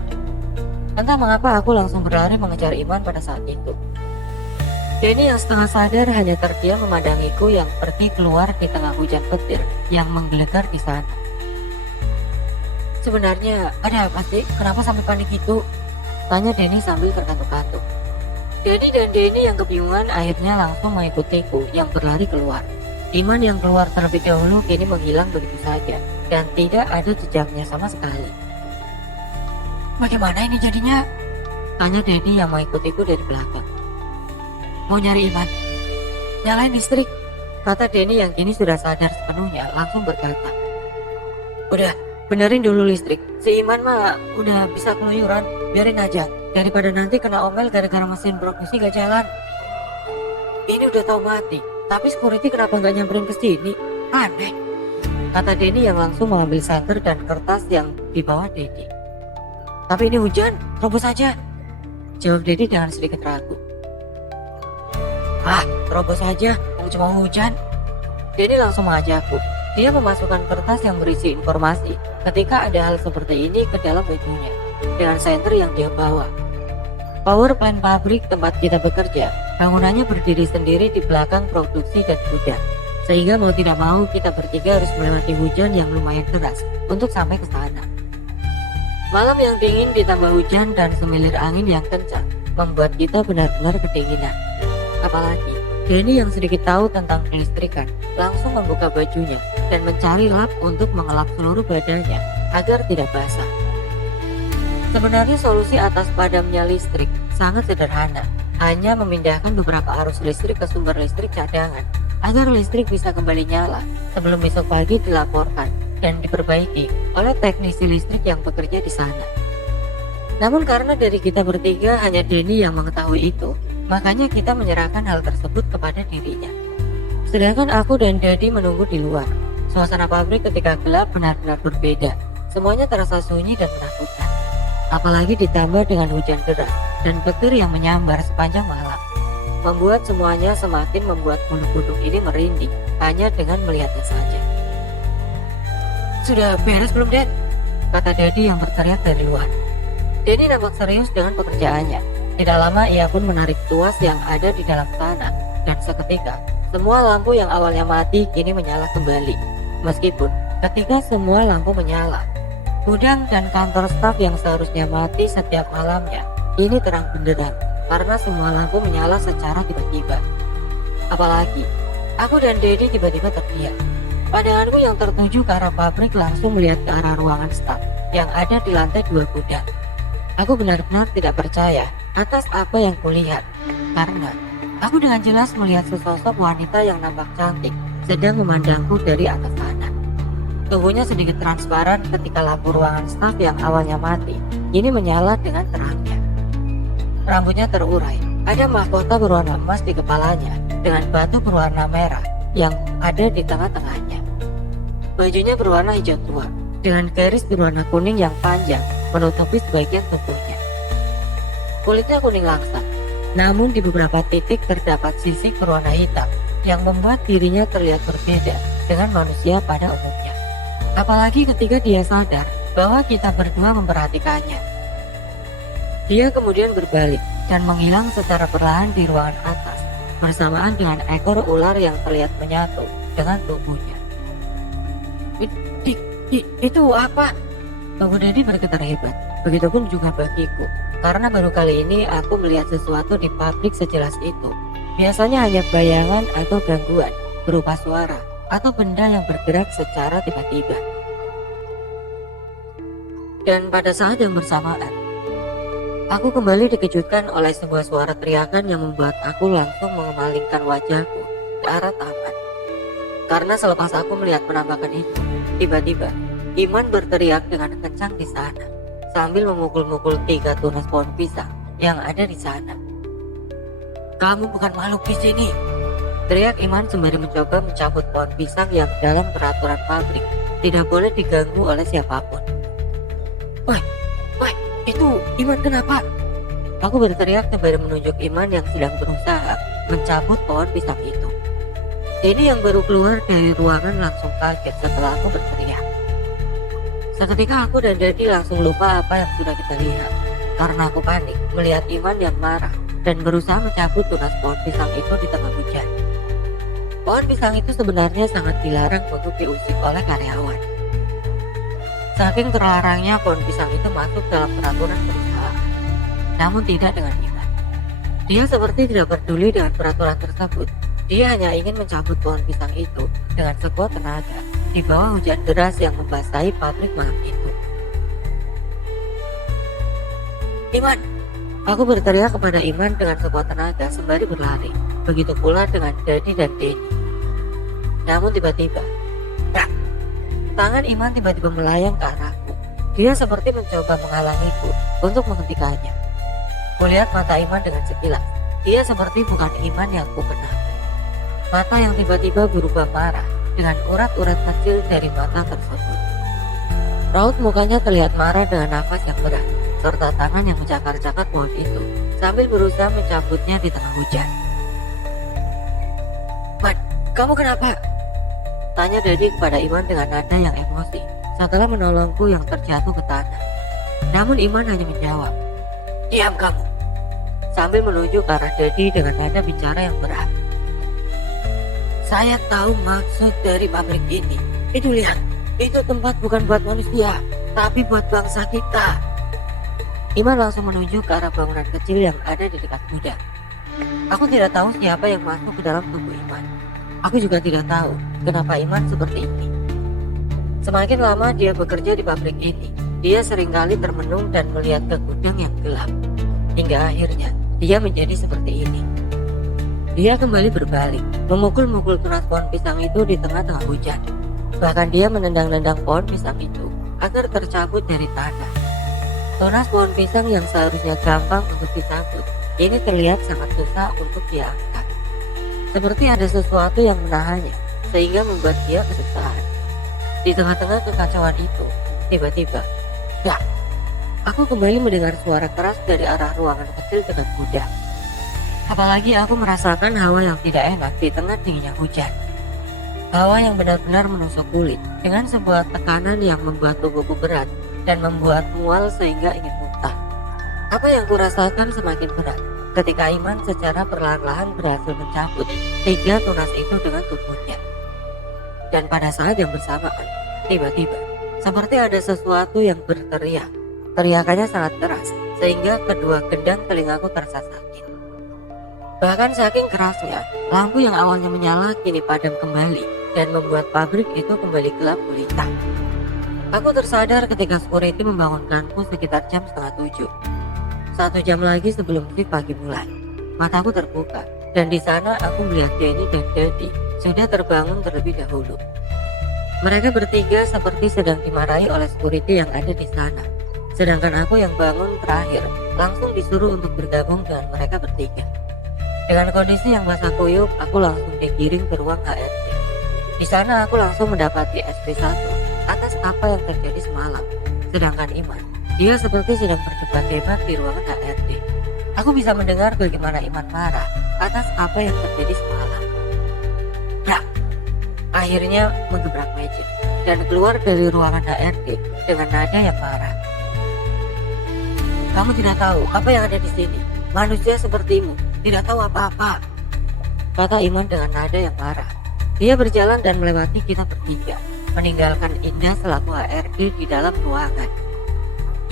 Entah mengapa aku langsung berlari mengejar Iman pada saat itu. Denny yang setengah sadar hanya terdiam memandangiku yang pergi keluar di tengah hujan petir yang menggelegar di sana. Sebenarnya ada apa sih? Kenapa sampai panik itu? Tanya Denny sambil terkatuk-katuk. Denny dan Denny yang kebingungan akhirnya langsung mengikutiku yang berlari keluar. Iman yang keluar terlebih dahulu kini menghilang begitu saja dan tidak ada jejaknya sama sekali. Bagaimana ini jadinya? Tanya Denny yang mengikutiku dari belakang. Mau nyari Iman? Nyalain listrik, kata Denny yang kini sudah sadar sepenuhnya langsung berkata. Udah, benerin dulu listrik. Si Iman mah udah bisa keluyuran, biarin aja. Daripada nanti kena omel gara-gara mesin produksi gak jalan. Ini udah tau mati, tapi security kenapa gak nyamperin ke sini? Aneh, kata Denny yang langsung mengambil santer dan kertas yang dibawa Denny. Tapi ini hujan, terobos aja, jawab Denny dengan sedikit ragu. Ah, terobos aja, cuma hujan. Denny langsung mengajakku. Dia memasukkan kertas yang berisi informasi ketika ada hal seperti ini ke dalam bajunya dengan senter yang dia bawa. Power plant pabrik tempat kita bekerja, bangunannya berdiri sendiri di belakang produksi dan gudang, sehingga mau tidak mau kita bertiga harus melewati hujan yang lumayan deras untuk sampai ke sana. Malam yang dingin ditambah hujan dan semilir angin yang kencang membuat kita benar-benar kedinginan. Apalagi Denny yang sedikit tahu tentang kelistrikan langsung membuka bajunya dan mencari lap untuk mengelap seluruh badannya agar tidak basah. Sebenarnya solusi atas padamnya listrik sangat sederhana, hanya memindahkan beberapa arus listrik ke sumber listrik cadangan agar listrik bisa kembali nyala sebelum besok pagi dilaporkan dan diperbaiki oleh teknisi listrik yang bekerja di sana. Namun karena dari kita bertiga hanya Denny yang mengetahui itu, makanya kita menyerahkan hal tersebut kepada dirinya. Sedangkan aku dan Daddy menunggu di luar. Suasana pabrik ketika gelap benar-benar berbeda. Semuanya terasa sunyi dan menakutkan. Apalagi ditambah dengan hujan deras dan petir yang menyambar sepanjang malam, membuat semuanya semakin membuat bulu kuduk ini merinding hanya dengan melihatnya saja. Sudah beres belum, Den? Kata Daddy yang berteriak dari luar. Daddy nampak serius dengan pekerjaannya. Tidak lama ia pun menarik tuas yang ada di dalam sana dan seketika semua lampu yang awalnya mati kini menyala kembali. Meskipun ketika semua lampu menyala, gudang dan kantor staf yang seharusnya mati setiap malamnya ini terang benderang karena semua lampu menyala secara tiba-tiba. Apalagi aku dan Daddy tiba-tiba terdiam. Pandanganku yang tertuju ke arah pabrik langsung melihat ke arah ruangan staf yang ada di lantai 2 gudang. Aku benar-benar tidak percaya atas apa yang kulihat, karena aku dengan jelas melihat sesosok wanita yang nampak cantik sedang memandangku dari atas sana. Tubuhnya sedikit transparan ketika lampu ruangan staf yang awalnya mati ini menyala dengan terangnya. Rambutnya terurai, ada mahkota berwarna emas di kepalanya dengan batu berwarna merah yang ada di tengah-tengahnya. Bajunya berwarna hijau tua dengan garis berwarna kuning yang panjang menutupi sebagian tubuhnya. Kulitnya kuning langsam, namun di beberapa titik terdapat sisik berwarna hitam yang membuat dirinya terlihat berbeda dengan manusia pada umumnya. Apalagi ketika dia sadar bahwa kita berdua memperhatikannya. Dia kemudian berbalik dan menghilang secara perlahan di ruangan atas bersamaan dengan ekor ular yang terlihat menyatu dengan tubuhnya. Itu apa? Bangun Daddy bergetar hebat. Begitupun juga bagiku, karena baru kali ini aku melihat sesuatu di pabrik sejelas itu. Biasanya hanya bayangan atau gangguan berupa suara atau benda yang bergerak secara tiba-tiba. Dan pada saat yang bersamaan, aku kembali dikejutkan oleh sebuah suara teriakan yang membuat aku langsung mengemalingkan wajahku ke arah taman. Karena selepas aku melihat penampakan itu, tiba-tiba Iman berteriak dengan kencang di sana sambil memukul-mukul 3 tunas pohon pisang yang ada di sana. Kamu bukan makhluk di sini, teriak Iman sembari mencoba mencabut pohon pisang yang dalam peraturan pabrik tidak boleh diganggu oleh siapapun. Woi, itu Iman kenapa? Aku berteriak sembari menunjuk Iman yang sedang berusaha mencabut pohon pisang itu. Ini yang baru keluar dari ruangan langsung kaget setelah aku berteriak. Seketika aku dan Daddy langsung lupa apa yang sudah kita lihat, karena aku panik melihat Iman yang marah dan berusaha mencabut tunas pohon pisang itu di tengah hujan. Pohon pisang itu sebenarnya sangat dilarang untuk diusik oleh karyawan. Saking terlarangnya pohon pisang itu masuk dalam peraturan perusahaan. namun tidak dengan Iman. Dia seperti tidak peduli dengan peraturan tersebut. Dia hanya ingin mencabut pohon pisang itu dengan sekuat tenaga di bawah hujan deras yang membasahi pabrik malam itu. Iman! Aku berteriak kepada Iman dengan sekuat tenaga sembari berlari. Begitu pula dengan Dedi dan Denny. Namun tiba-tiba, tangan Iman tiba-tiba melayang ke arahku. Dia seperti mencoba menghalangiku untuk menghentikannya. Kulihat mata Iman dengan sekilas. Dia seperti bukan Iman yang kukenal. Mata yang tiba-tiba berubah marah dengan urat-urat kecil dari mata tersebut. Raut mukanya terlihat marah dengan nafas yang berat, serta tangan yang mencakar-cakar pohon itu sambil berusaha mencabutnya di tengah hujan. "Man, kamu kenapa?" tanya Dedi kepada Iman dengan nada yang emosi setelah menolongku yang terjatuh ke tanah. Namun Iman hanya menjawab, "Diam kamu," sambil menunjuk ke arah Dedi dengan nada bicara yang berat. "Saya tahu maksud dari pabrik ini. Itu lihat, itu tempat bukan buat manusia, tapi buat bangsa kita." Iman langsung menunjuk ke arah bangunan kecil yang ada di dekat gudang. Aku tidak tahu siapa yang masuk ke dalam tubuh Iman. Aku juga tidak tahu kenapa Iman seperti ini. Semakin lama dia bekerja di pabrik ini, dia seringkali termenung dan melihat ke gudang yang gelap. Hingga akhirnya dia menjadi seperti ini. Dia kembali berbalik, memukul-mukul tunas pohon pisang itu di tengah-tengah hujan. Bahkan dia menendang-nendang pohon pisang itu agar tercabut dari tanah. Tunas pohon pisang yang seharusnya gampang untuk dicabut, ini terlihat sangat susah untuk dia angkat. Seperti ada sesuatu yang menahannya, sehingga membuat dia kesusahan. Di tengah-tengah kekacauan itu, tiba-tiba, aku kembali mendengar suara keras dari arah ruangan kecil dekat gudang. Apalagi aku merasakan hawa yang tidak enak di tengah dinginnya hujan. Hawa yang benar-benar menusuk kulit dengan sebuah tekanan yang membuat tubuhku berat dan membuat mual sehingga ingin muntah. Apa yang kurasakan semakin berat ketika Iman secara perlahan-lahan berhasil mencabut 3 tunas itu dengan tubuhnya. Dan pada saat yang bersamaan, tiba-tiba seperti ada sesuatu yang berteriak. Teriakannya sangat keras sehingga kedua gendang telingaku terasa sakit. Bahkan saking kerasnya, lampu yang awalnya menyala kini padam kembali dan membuat pabrik itu kembali gelap gulita. Aku tersadar ketika security membangunkanku sekitar jam 6:30. 1 jam lagi sebelum shift pagi mulai. Mataku terbuka dan di sana aku melihat Denny dan Dedi sudah terbangun terlebih dahulu. Mereka bertiga seperti sedang dimarahi oleh security yang ada di sana. Sedangkan aku yang bangun terakhir langsung disuruh untuk bergabung dengan mereka bertiga. Dengan kondisi yang basah kuyup, aku langsung digiring ke ruang HRD. Di sana aku langsung mendapati SP1 atas apa yang terjadi semalam. Sedangkan Iman, dia seperti sedang berdebat hebat di ruangan HRD. Aku bisa mendengar bagaimana Iman marah atas apa yang terjadi semalam. Akhirnya menggebrak meja dan keluar dari ruangan HRD dengan nada yang marah. "Kamu tidak tahu apa yang ada di sini. Manusia sepertimu tidak tahu apa-apa," kata Iman dengan nada yang marah. Dia berjalan dan melewati kita bertiga, meninggalkan Indah selaku HRD di dalam ruangan.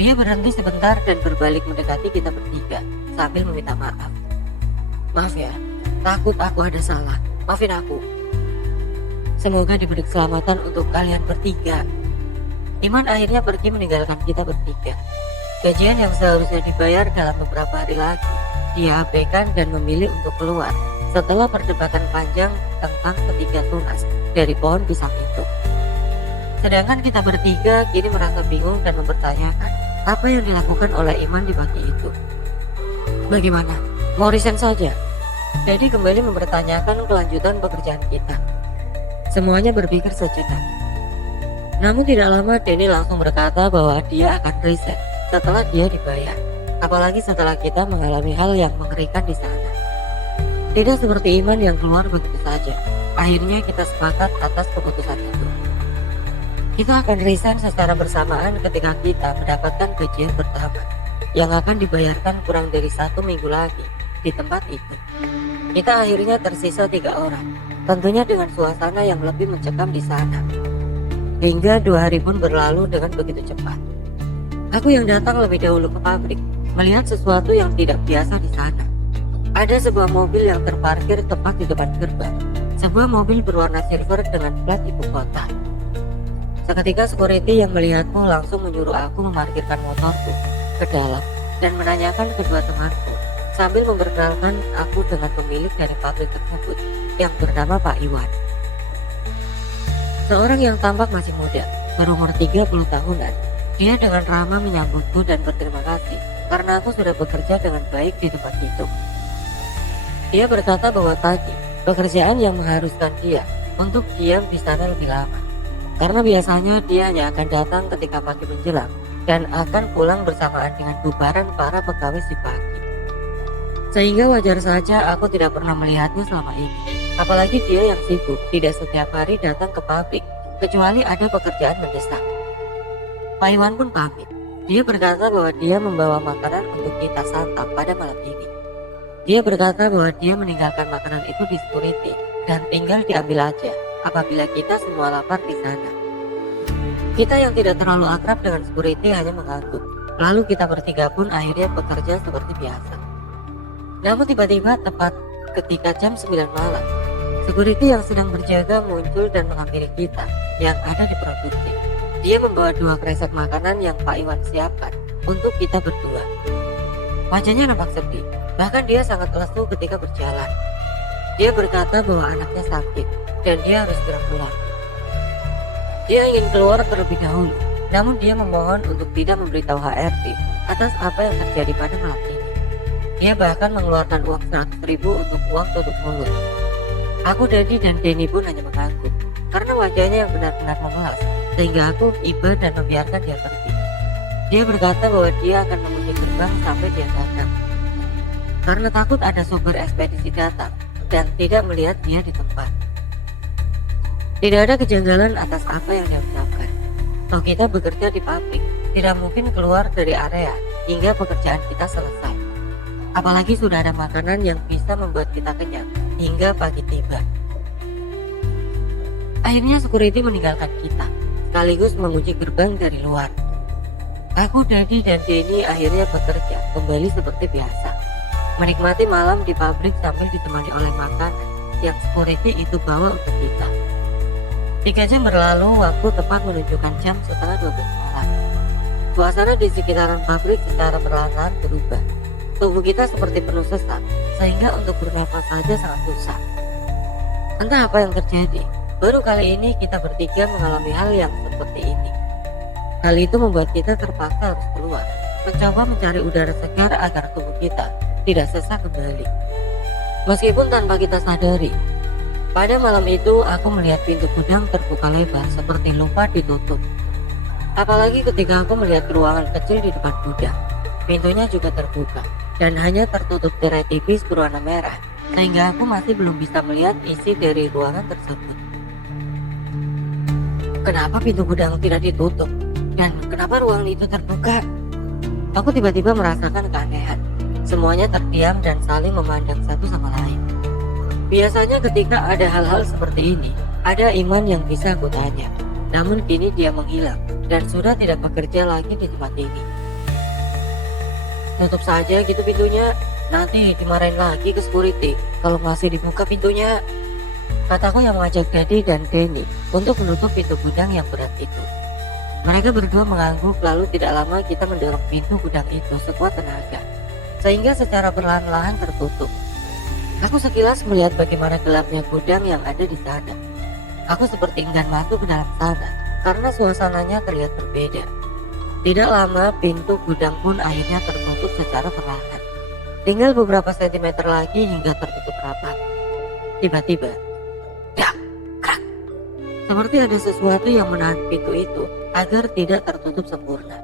Dia berhenti sebentar dan berbalik mendekati kita bertiga sambil meminta maaf. "Maaf ya, takut aku ada salah. Maafin aku. Semoga diberi keselamatan untuk kalian bertiga." Iman akhirnya pergi meninggalkan kita bertiga. Gajian yang seharusnya dibayar dalam beberapa hari lagi, dia abaikan dan memilih untuk keluar setelah perdebatan panjang tentang ketiga tunas dari pohon pisang itu. Sedangkan kita bertiga kini merasa bingung dan mempertanyakan apa yang dilakukan oleh Iman di pagi itu. Bagaimana? Mau resign saja? Jadi kembali mempertanyakan kelanjutan pekerjaan kita. Semuanya berpikir sejenak. Namun tidak lama Denny langsung berkata bahwa dia akan resign setelah dia dibayar. Apalagi setelah kita mengalami hal yang mengerikan di sana. Tidak seperti Iman yang keluar begitu saja. Akhirnya kita sepakat atas keputusan itu. Kita akan resign secara bersamaan ketika kita mendapatkan gajian pertama yang akan dibayarkan kurang dari 1 minggu lagi di tempat itu. Kita akhirnya tersisa 3 orang, tentunya dengan suasana yang lebih mencekam di sana. Hingga 2 hari pun berlalu dengan begitu cepat. Aku yang datang lebih dahulu ke pabrik melihat sesuatu yang tidak biasa di sana. Ada sebuah mobil yang terparkir tepat di depan gerbang. Sebuah mobil berwarna silver dengan plat ibu kota. Seketika security yang melihatku langsung menyuruh aku memarkirkan motorku ke dalam dan menanyakan kedua temanku sambil memperkenalkan aku dengan pemilik dari pabrik tersebut yang bernama Pak Iwan. Seorang yang tampak masih muda, berumur 30 tahunan. Dia dengan ramah menyambutku dan berterima kasih karena aku sudah bekerja dengan baik di tempat itu. Dia berkata bahwa tadi pekerjaan yang mengharuskan dia untuk diam di sana lebih lama, karena biasanya dia hanya akan datang ketika pagi menjelang dan akan pulang bersamaan dengan bubaran para pegawai si pagi. Sehingga wajar saja aku tidak pernah melihatnya selama ini. Apalagi dia yang sibuk, tidak setiap hari datang ke pabrik, kecuali ada pekerjaan mendesak. Pak Iwan pun pamit. Dia berkata bahwa dia membawa makanan untuk kita santap pada malam ini. Dia berkata bahwa dia meninggalkan makanan itu di security dan tinggal diambil aja apabila kita semua lapar di sana. Kita yang tidak terlalu akrab dengan security hanya mengangguk. Lalu kita bertiga pun akhirnya bekerja seperti biasa. Namun tiba-tiba tepat ketika jam 9 malam, security yang sedang berjaga muncul dan menghampiri kita yang ada di produksi. Dia membawa 2 kresek makanan yang Pak Iwan siapkan untuk kita berdua. Wajahnya nampak sedih, bahkan dia sangat lesu ketika berjalan. Dia berkata bahwa anaknya sakit dan dia harus segera pulang. Dia ingin keluar terlebih dahulu, namun dia memohon untuk tidak memberitahu HRD atas apa yang terjadi pada malam ini. Dia bahkan mengeluarkan uang 100.000 untuk uang tutup mulut. Aku, Dedi, dan Denny pun hanya mengangguk karena wajahnya yang benar-benar memelas, sehingga aku iba dan membiarkan dia pergi. Dia berkata bahwa dia akan mengunci gerbang sampai dia datang, karena takut ada sopir ekspedisi datang dan tidak melihat dia di tempat. Tidak ada kejanggalan atas apa yang dia ucapkan. Kalau kita bekerja di pabrik, tidak mungkin keluar dari area hingga pekerjaan kita selesai. Apalagi sudah ada makanan yang bisa membuat kita kenyang hingga pagi tiba. Akhirnya security meninggalkan kita, sekaligus mengunci gerbang dari luar. Aku, Dedi, dan Denny akhirnya bekerja kembali seperti biasa, menikmati malam di pabrik sambil ditemani oleh makanan yang security itu bawa untuk kita. 3 jam berlalu, waktu tepat menunjukkan jam setengah 12 malam. Suasana di sekitaran pabrik secara perlahan berubah. Tubuh kita seperti penuh sesak, sehingga untuk bernafas saja sangat susah. Entah apa yang terjadi, baru kali ini kita bertiga mengalami hal yang seperti ini. Hal itu membuat kita terpaksa harus keluar, mencoba mencari udara segar agar tubuh kita tidak sesak kembali. Meskipun tanpa kita sadari, pada malam itu aku melihat pintu gudang terbuka lebar seperti lupa ditutup. Apalagi ketika aku melihat ruangan kecil di depan gudang, pintunya juga terbuka dan hanya tertutup tirai tipis berwarna merah, sehingga aku masih belum bisa melihat isi dari ruangan tersebut. Kenapa pintu gudang tidak ditutup? Dan kenapa ruangan itu terbuka? Aku tiba-tiba merasakan keanehan. Semuanya terdiam dan saling memandang satu sama lain. Biasanya ketika ada hal-hal seperti ini, ada Iman yang bisa aku tanya. Namun kini dia menghilang dan sudah tidak bekerja lagi di tempat ini. Tutup saja gitu pintunya, nanti dimarahin lagi ke security kalau masih dibuka pintunya, kataku yang mengajak Dedi dan Denny untuk menutup pintu gudang yang berat itu. Mereka berdua mengangguk, lalu tidak lama kita mendorong pintu gudang itu sekuat tenaga, sehingga secara perlahan-lahan tertutup. Aku sekilas melihat bagaimana gelapnya gudang yang ada di sana. Aku seperti enggan masuk ke dalam sana, karena suasananya terlihat berbeda. Tidak lama pintu gudang pun akhirnya tertutup secara perlahan. Tinggal beberapa sentimeter lagi hingga tertutup rapat. Tiba-tiba, dak, krak, seperti ada sesuatu yang menahan pintu itu agar tidak tertutup sempurna.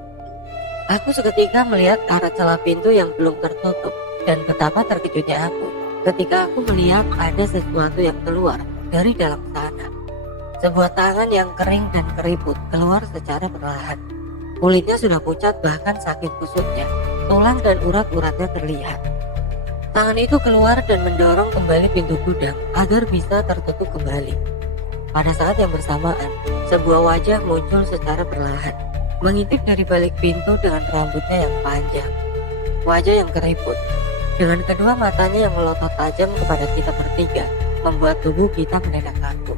Aku seketika melihat ke arah celah pintu yang belum tertutup dan betapa terkejutnya aku ketika aku melihat ada sesuatu yang keluar dari dalam sana. Sebuah tangan yang kering dan keriput keluar secara perlahan. Kulitnya sudah pucat, bahkan saking kusutnya tulang dan urat-uratnya terlihat. Tangan itu keluar dan mendorong kembali pintu gudang agar bisa tertutup kembali. Pada saat yang bersamaan, sebuah wajah muncul secara perlahan, mengintip dari balik pintu dengan rambutnya yang panjang. wajah yang keriput, dengan kedua matanya yang melotot tajam kepada kita bertiga, membuat tubuh kita mendadak kaku.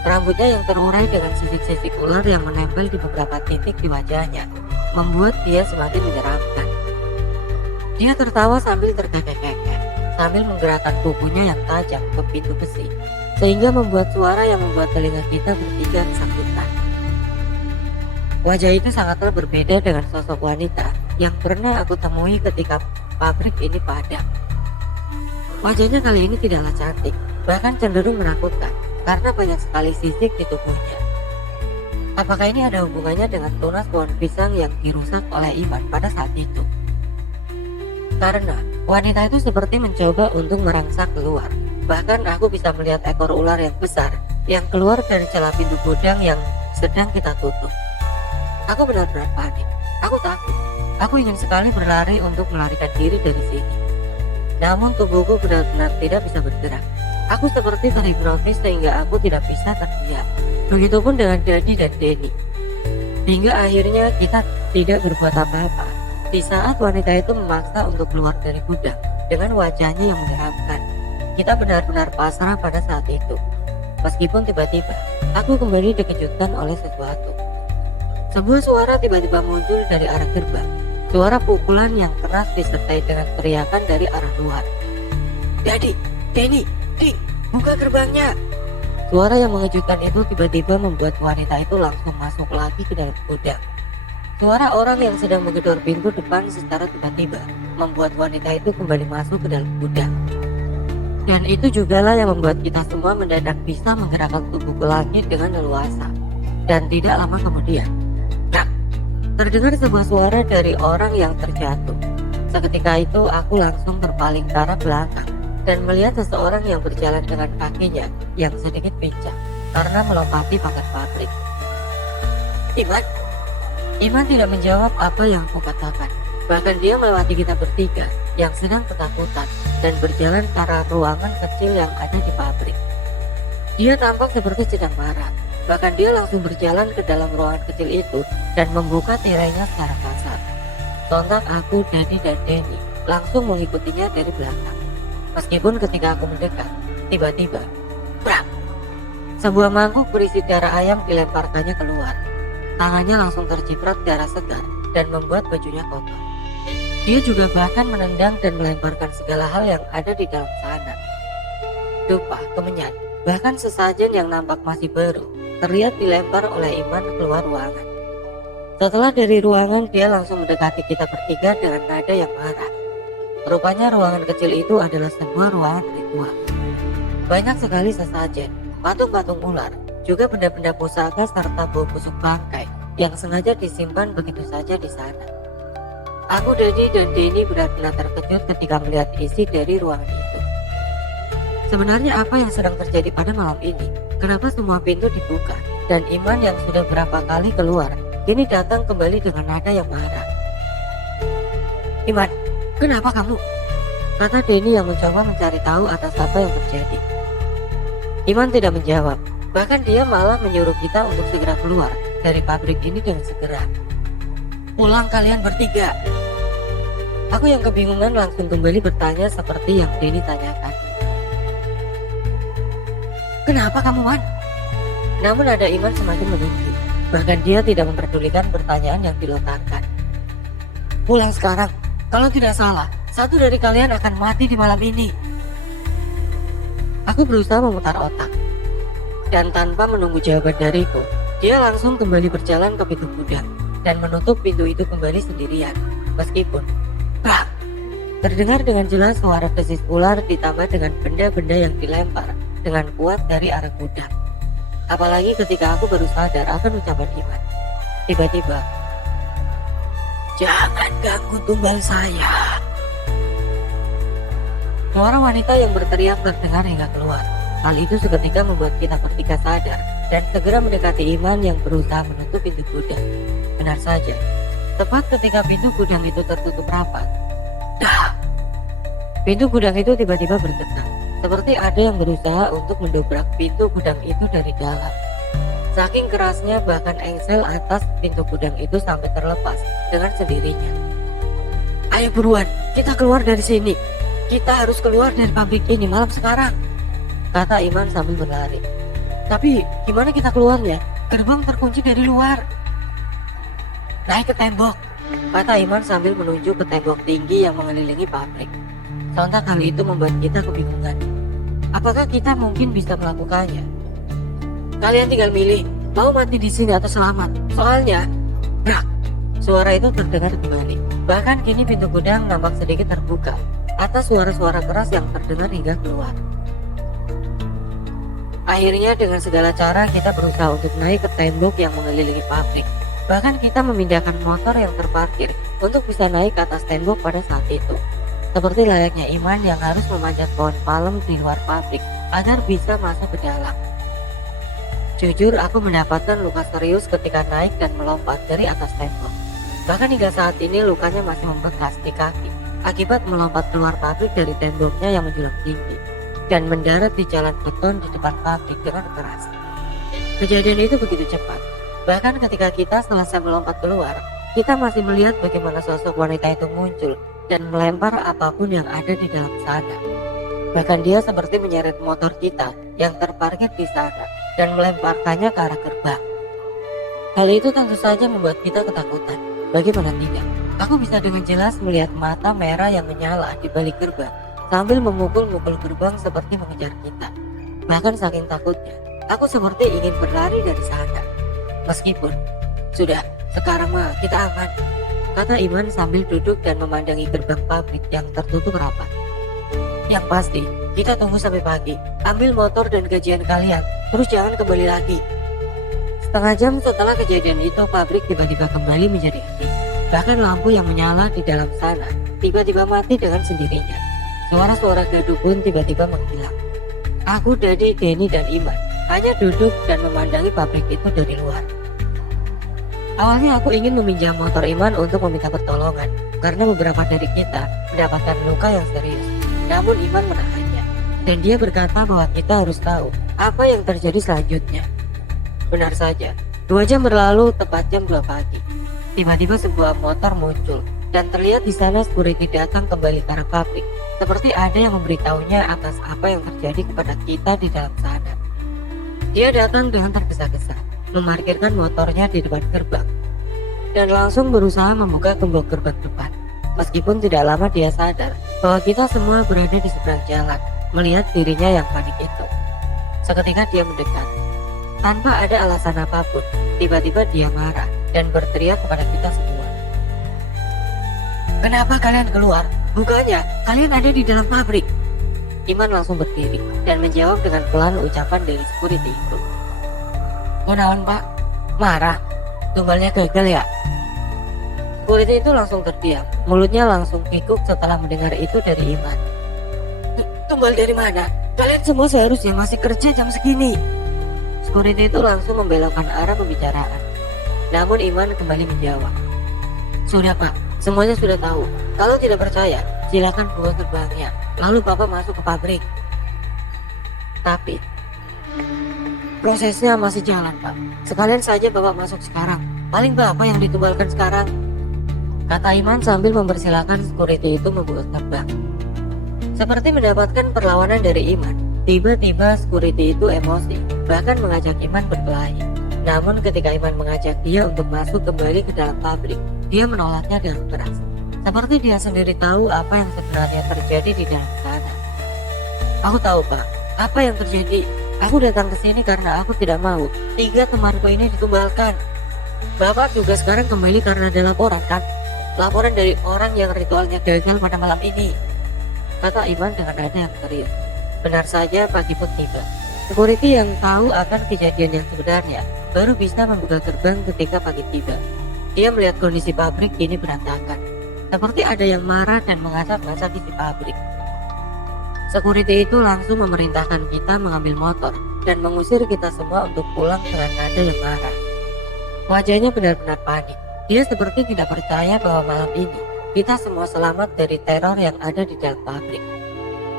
Rambutnya yang terurai dengan sisik-sisik ular yang menempel di beberapa titik di wajahnya, membuat dia semakin menyeramkan. Dia tertawa sambil terkekeh-kekeh, sambil menggerakkan kukunya yang tajam ke pintu besi, sehingga membuat suara yang membuat telinga kita bertiga kesakitan. Wajah itu sangatlah berbeda dengan sosok wanita yang pernah aku temui ketika pabrik ini padam. Wajahnya kali ini tidaklah cantik, bahkan cenderung menakutkan karena banyak sekali sisik di tubuhnya. Apakah ini ada hubungannya dengan tunas pohon pisang yang dirusak oleh Iman pada saat itu? Karena wanita itu seperti mencoba untuk merangsak keluar. Bahkan aku bisa melihat ekor ular yang besar yang keluar dari celah pintu gudang yang sedang kita tutup. Aku benar-benar panik. Aku takut. Aku ingin sekali berlari untuk melarikan diri dari sini. Namun tubuhku benar-benar tidak bisa bergerak. Aku seperti terhipnotis sehingga aku tidak bisa terdiam. Begitupun dengan Dadi dan Denny. Hingga akhirnya kita tidak berbuat apa-apa. Di saat wanita itu memaksa untuk keluar dari gudang dengan wajahnya yang menyeramkan, kita benar-benar pasrah pada saat itu. Meskipun tiba-tiba aku kembali dikejutkan oleh sesuatu. Sebuah suara tiba-tiba muncul dari arah gerbang. Suara pukulan yang keras disertai dengan teriakan dari arah luar. Dadi, Denny, Ding, buka gerbangnya. Suara yang mengejutkan itu tiba-tiba membuat wanita itu langsung masuk lagi ke dalam gudang. Suara orang yang sedang menggedor pintu depan secara tiba-tiba membuat wanita itu kembali masuk ke dalam gudang. Dan itu jugalah yang membuat kita semua mendadak bisa menggerakkan tubuh ke langit dengan leluasa. Dan tidak lama kemudian, terdengar sebuah suara dari orang yang terjatuh. Seketika itu aku langsung berpaling ke arah belakang dan melihat seseorang yang berjalan dengan kakinya yang sedikit pincang karena melompati pagar pabrik. Iman tidak menjawab apa yang aku katakan. Bahkan dia melewati kita bertiga yang sedang ketakutan dan berjalan ke arah ruangan kecil yang ada di pabrik. Dia tampak seperti sedang marah. Bahkan dia langsung berjalan ke dalam ruangan kecil itu dan membuka tirainya secara kasar. Sontak aku, Dadi dan Denny langsung mengikutinya dari belakang. Meskipun ketika aku mendekat, tiba-tiba, brak! Sebuah mangkuk berisi darah ayam dilemparkannya keluar. Tangannya langsung terciprat darah segar dan membuat bajunya kotor. Dia juga bahkan menendang dan melemparkan segala hal yang ada di dalam sana. Dupa, kemenyan, bahkan sesajen yang nampak masih baru terlihat dilempar oleh Iman keluar ruangan. Setelah dari ruangan, dia langsung mendekati kita bertiga dengan nada yang marah. Rupanya ruangan kecil itu adalah sebuah ruangan ritual. Banyak sekali sesajen, patung-patung ular, juga benda-benda pusaka serta bau busuk bangkai yang sengaja disimpan begitu saja di sana. Aku, Dadi dan Denny benar-benar terkejut ketika melihat isi dari ruangan itu. Sebenarnya apa yang sedang terjadi pada malam ini? Kenapa semua pintu dibuka dan Iman yang sudah berapa kali keluar kini datang kembali dengan nada yang marah. Iman, kenapa kamu? Kata Denny yang mencoba mencari tahu atas apa yang terjadi. Iman tidak menjawab, bahkan dia malah menyuruh kita untuk segera keluar dari pabrik ini dengan segera. Pulang kalian bertiga. Aku yang kebingungan langsung kembali bertanya seperti yang Denny tanyakan. Kenapa kamu, Man? Namun ada Iman semakin meninggi. Bahkan dia tidak memperdulikan pertanyaan yang dilontarkan. Pulang sekarang. Kalau tidak salah, satu dari kalian akan mati di malam ini. Aku berusaha memutar otak. Dan tanpa menunggu jawaban dariku, dia langsung kembali berjalan ke pintu gudang dan menutup pintu itu kembali sendirian. Meskipun, terdengar dengan jelas suara desis ular ditambah dengan benda-benda yang dilempar dengan kuat dari arah gudang. Apalagi ketika aku baru sadar akan ucapan Iman. Tiba-tiba, jangan ganggu tumbal saya. Suara wanita yang berteriak terdengar hingga keluar. Hal itu seketika membuat kita bertiga sadar dan segera mendekati Iman yang berusaha menutup pintu gudang. Benar saja, tepat ketika pintu gudang itu tertutup rapat, pintu gudang itu tiba-tiba bergetar. Seperti ada yang berusaha untuk mendobrak pintu gudang itu dari dalam. Saking kerasnya bahkan engsel atas pintu gudang itu sampai terlepas dengan sendirinya. Ayo buruan, kita keluar dari sini. Kita harus keluar dari pabrik ini malam sekarang, kata Iman sambil berlari. Tapi gimana kita keluarnya? Gerbang terkunci dari luar. Naik ke tembok, kata Iman sambil menunjuk ke tembok tinggi yang mengelilingi pabrik. Sontak hal itu membuat kita kebingungan. Apakah kita mungkin bisa melakukannya? Kalian tinggal milih, mau mati di sini atau selamat. Soalnya, brak, suara itu terdengar kembali. Bahkan kini pintu gudang nampak sedikit terbuka atas suara-suara keras yang terdengar hingga keluar. Akhirnya dengan segala cara kita berusaha untuk naik ke tembok yang mengelilingi pabrik. Bahkan kita memindahkan motor yang terparkir untuk bisa naik ke atas tembok pada saat itu. Seperti layaknya Iman yang harus memanjat pohon palem di luar pabrik agar bisa masuk ke dalam. Jujur aku mendapatkan luka serius ketika naik dan melompat dari atas tembok. Bahkan hingga saat ini lukanya masih membekas di kaki akibat melompat keluar pabrik dari temboknya yang menjulang tinggi dan mendarat di jalan beton di depan pabrik dengan keras. Kejadian itu begitu cepat. Bahkan ketika kita selesai melompat keluar, kita masih melihat bagaimana sosok wanita itu muncul dan melempar apapun yang ada di dalam sana. Bahkan dia seperti menyeret motor kita yang terparkir di sana dan melemparkannya ke arah gerbang. Hal itu tentu saja membuat kita ketakutan. Bagaimana tidak? Aku bisa dengan jelas melihat mata merah yang menyala di balik gerbang sambil memukul-mukul gerbang seperti mengejar kita. Bahkan saking takutnya, aku seperti ingin berlari dari sana. Meskipun, sudah, sekarang mah kita aman, kata Iman sambil duduk dan memandangi gerbang pabrik yang tertutup rapat. Yang pasti, kita tunggu sampai pagi. Ambil motor dan gajian kalian, terus jangan kembali lagi. Setengah jam setelah kejadian itu, pabrik tiba-tiba kembali menjadi hening. Bahkan lampu yang menyala di dalam sana tiba-tiba mati dengan sendirinya. Suara-suara gaduh pun tiba-tiba menghilang. Aku, Dadi, Denny, dan Iman hanya duduk dan memandangi pabrik itu dari luar. Awalnya aku ingin meminjam motor Iman untuk meminta pertolongan karena beberapa dari kita mendapatkan luka yang serius. Namun Iman menahannya dan dia berkata bahwa kita harus tahu apa yang terjadi selanjutnya. Benar saja, 2 jam berlalu tepat jam 2 pagi. Tiba-tiba sebuah motor muncul dan terlihat di sana security datang kembali ke arah pabrik. Seperti ada yang memberitahunya atas apa yang terjadi kepada kita di dalam sana. Dia datang dengan tergesa-gesa, memarkirkan motornya di depan gerbang dan langsung berusaha membuka gembok gerbang depan. Meskipun tidak lama dia sadar bahwa kita semua berada di seberang jalan, melihat dirinya yang panik itu. Seketika dia mendekat. Tanpa ada alasan apapun, tiba-tiba dia marah dan berteriak kepada kita semua. Kenapa kalian keluar? Bukannya kalian ada di dalam pabrik. Iman langsung berdiri dan menjawab dengan pelan ucapan dari security itu. Kenaon pak? Marah? Tumbalnya gagal ya? Security itu langsung terdiam. Mulutnya langsung kikuk setelah mendengar itu dari Iman. Tumbal dari mana? Kalian semua seharusnya masih kerja jam segini. Security itu langsung membelokkan arah pembicaraan. Namun Iman kembali menjawab. Sudah pak, semuanya sudah tahu. Kalau tidak percaya, silakan buka gerbangnya. Lalu Bapak masuk ke pabrik. Tapi prosesnya masih jalan Pak. Sekalian saja Bapak masuk sekarang. Paling Bapak yang ditumbalkan sekarang, kata Iman sambil mempersilahkan security itu membuka gerbang. Seperti mendapatkan perlawanan dari Iman, tiba-tiba security itu emosi, bahkan mengajak Iman berkelahi. Namun ketika Iman mengajak dia untuk masuk kembali ke dalam pabrik, dia menolaknya dengan keras. Seperti dia sendiri tahu apa yang sebenarnya terjadi di dalam sana. Aku tahu Pak, apa yang terjadi. Aku datang ke sini karena aku tidak mau 3 temanku ini ditumbalkan. Bapak juga sekarang kembali karena ada laporan kan? Laporan dari orang yang ritualnya gagal pada malam ini, kata Iman dengan nada yang serius. Benar saja pagi pun tiba. Security yang tahu akan kejadian yang sebenarnya baru bisa membuka gerbang ketika pagi tiba. Dia melihat kondisi pabrik kini berantakan, seperti ada yang marah dan mengasak-ngasak isi pabrik. Security itu langsung memerintahkan kita mengambil motor dan mengusir kita semua untuk pulang dengan nada yang marah. Wajahnya benar-benar panik. Dia seperti tidak percaya bahwa malam ini kita semua selamat dari teror yang ada di dalam pabrik.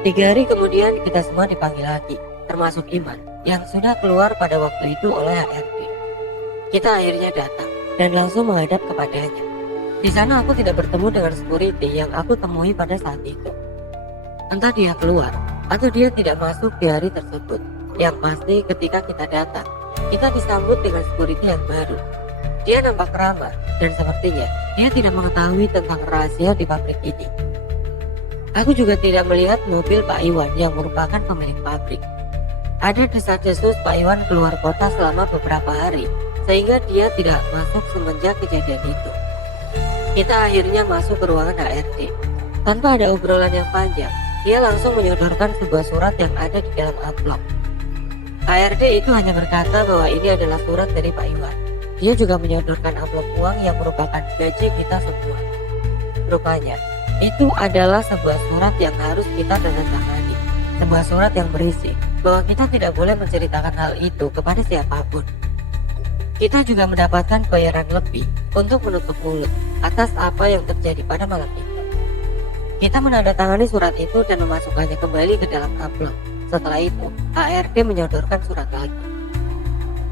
3 hari kemudian kita semua dipanggil lagi, termasuk Iman yang sudah keluar pada waktu itu oleh HRD. Kita akhirnya datang dan langsung menghadap kepadanya. Di sana aku tidak bertemu dengan security yang aku temui pada saat itu. Entah dia keluar atau dia tidak masuk di hari tersebut. Yang pasti ketika kita datang, kita disambut dengan security yang baru. Dia nampak ramah dan sepertinya dia tidak mengetahui tentang rahasia di pabrik ini. Aku juga tidak melihat mobil Pak Iwan yang merupakan pemilik pabrik. Ada desas-desus Pak Iwan keluar kota selama beberapa hari, sehingga dia tidak masuk semenjak kejadian itu. Kita akhirnya masuk ke ruangan HRD. Tanpa ada obrolan yang panjang, dia langsung menyodorkan sebuah surat yang ada di dalam amplop. HRD itu hanya berkata bahwa ini adalah surat dari Pak Iwan. Dia juga menyodorkan amplop uang yang merupakan gaji kita semua. Rupanya, itu adalah sebuah surat yang harus kita tandatangani. Sebuah surat yang berisi bahwa kita tidak boleh menceritakan hal itu kepada siapapun. Kita juga mendapatkan bayaran lebih untuk menutup mulut atas apa yang terjadi pada malam itu. Kita menandatangani surat itu dan memasukkannya kembali ke dalam amplop. Setelah itu, HRD menyodorkan surat lagi,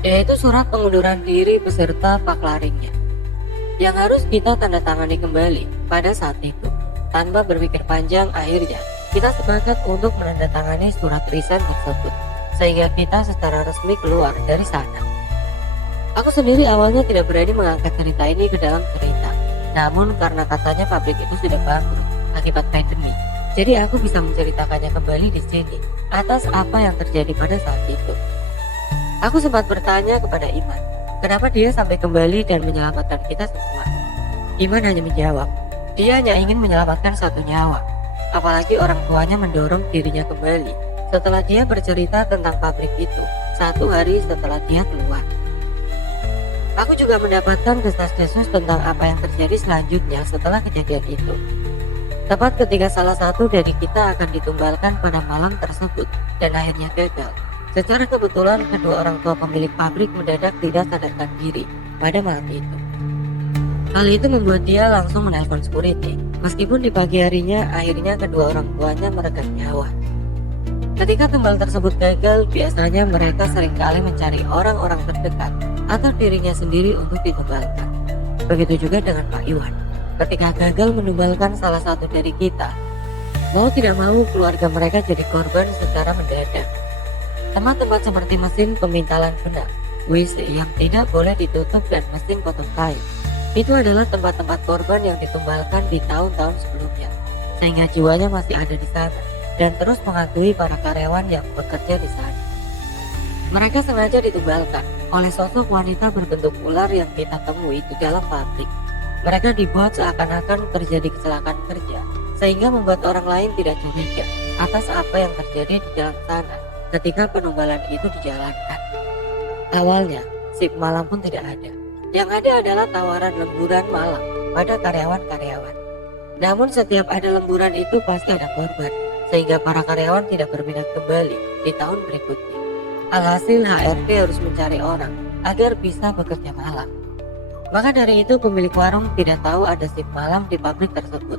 yaitu surat pengunduran diri beserta paklaringnya, yang harus kita tandatangani kembali pada saat itu. Tanpa berpikir panjang, akhirnya kita sepakat untuk menandatangani surat resign tersebut, sehingga kita secara resmi keluar dari sana. Aku sendiri awalnya tidak berani mengangkat cerita ini ke dalam cerita, namun karena katanya pabrik itu sudah bangkrut akibat pandemi, jadi aku bisa menceritakannya kembali di sini atas apa yang terjadi pada saat itu. Aku sempat bertanya kepada Iman, kenapa dia sampai kembali dan menyelamatkan kita semua. Iman hanya menjawab, dia hanya ingin menyelamatkan satu nyawa, apalagi orang tuanya mendorong dirinya kembali setelah dia bercerita tentang pabrik itu 1 hari setelah dia keluar. Aku juga mendapatkan desas-desus tentang apa yang terjadi selanjutnya setelah kejadian itu. Tepat ketika salah satu dari kita akan ditumbalkan pada malam tersebut dan akhirnya gagal. Secara kebetulan kedua orang tua pemilik pabrik mendadak tidak sadarkan diri pada malam itu. Hal itu membuat dia langsung menelpon security. Meskipun di pagi harinya akhirnya kedua orang tuanya meregang nyawa. Ketika tumbal tersebut gagal, biasanya mereka seringkali mencari orang-orang terdekat atau dirinya sendiri untuk ditumbalkan. Begitu juga dengan Pak Iwan. Ketika gagal menumbalkan salah satu dari kita, mau tidak mau keluarga mereka jadi korban secara mendadak. Tempat-tempat seperti mesin pemintalan benang, WC yang tidak boleh ditutup dan mesin potong kain, itu adalah tempat-tempat korban yang ditumbalkan di tahun-tahun sebelumnya, sehingga jiwanya masih ada di sana dan terus menghantui para karyawan yang bekerja di sana. Mereka sengaja ditumbalkan oleh sosok wanita berbentuk ular yang kita temui di dalam pabrik. Mereka dibuat seakan-akan terjadi kecelakaan kerja, sehingga membuat orang lain tidak curiga atas apa yang terjadi di dalam sana ketika penumbalan itu dijalankan. Awalnya, shift malam pun tidak ada. Yang ada adalah tawaran lemburan malam pada karyawan-karyawan. Namun setiap ada lemburan itu pasti ada korban, sehingga para karyawan tidak berminat kembali di tahun berikutnya. Alhasil HRD harus mencari orang agar bisa bekerja malam. Maka dari itu pemilik warung tidak tahu ada shift malam di pabrik tersebut.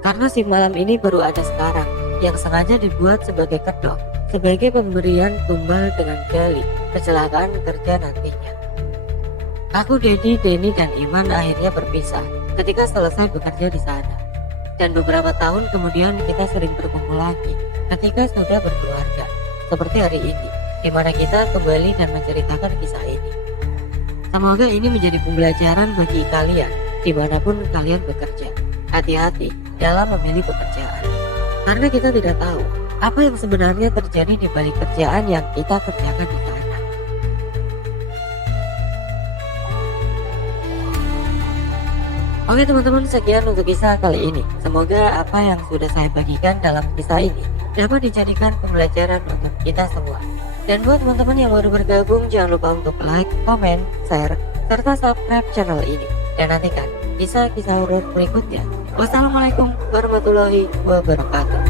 Karena shift malam ini baru ada sekarang, yang sengaja dibuat sebagai kedok, sebagai pemberian tumbal dengan dalih kecelakaan kerja nantinya. Aku, Dedi, Denny, dan Iman akhirnya berpisah ketika selesai bekerja di sana. Dan beberapa tahun kemudian kita sering berkumpul lagi ketika sudah berkeluarga, seperti hari ini, di mana kita kembali dan menceritakan kisah ini. Semoga ini menjadi pembelajaran bagi kalian dimanapun kalian bekerja. Hati-hati dalam memilih pekerjaan, karena kita tidak tahu apa yang sebenarnya terjadi di balik kerjaan yang kita kerjakan di sana. Oke teman-teman, sekian untuk kisah kali ini. Semoga apa yang sudah saya bagikan dalam kisah ini dapat dijadikan pembelajaran untuk kita semua. Dan buat teman-teman yang baru bergabung, jangan lupa untuk like, komen, share, serta subscribe channel ini. Dan nantikan kisah-kisah horor berikutnya. Wassalamualaikum warahmatullahi wabarakatuh.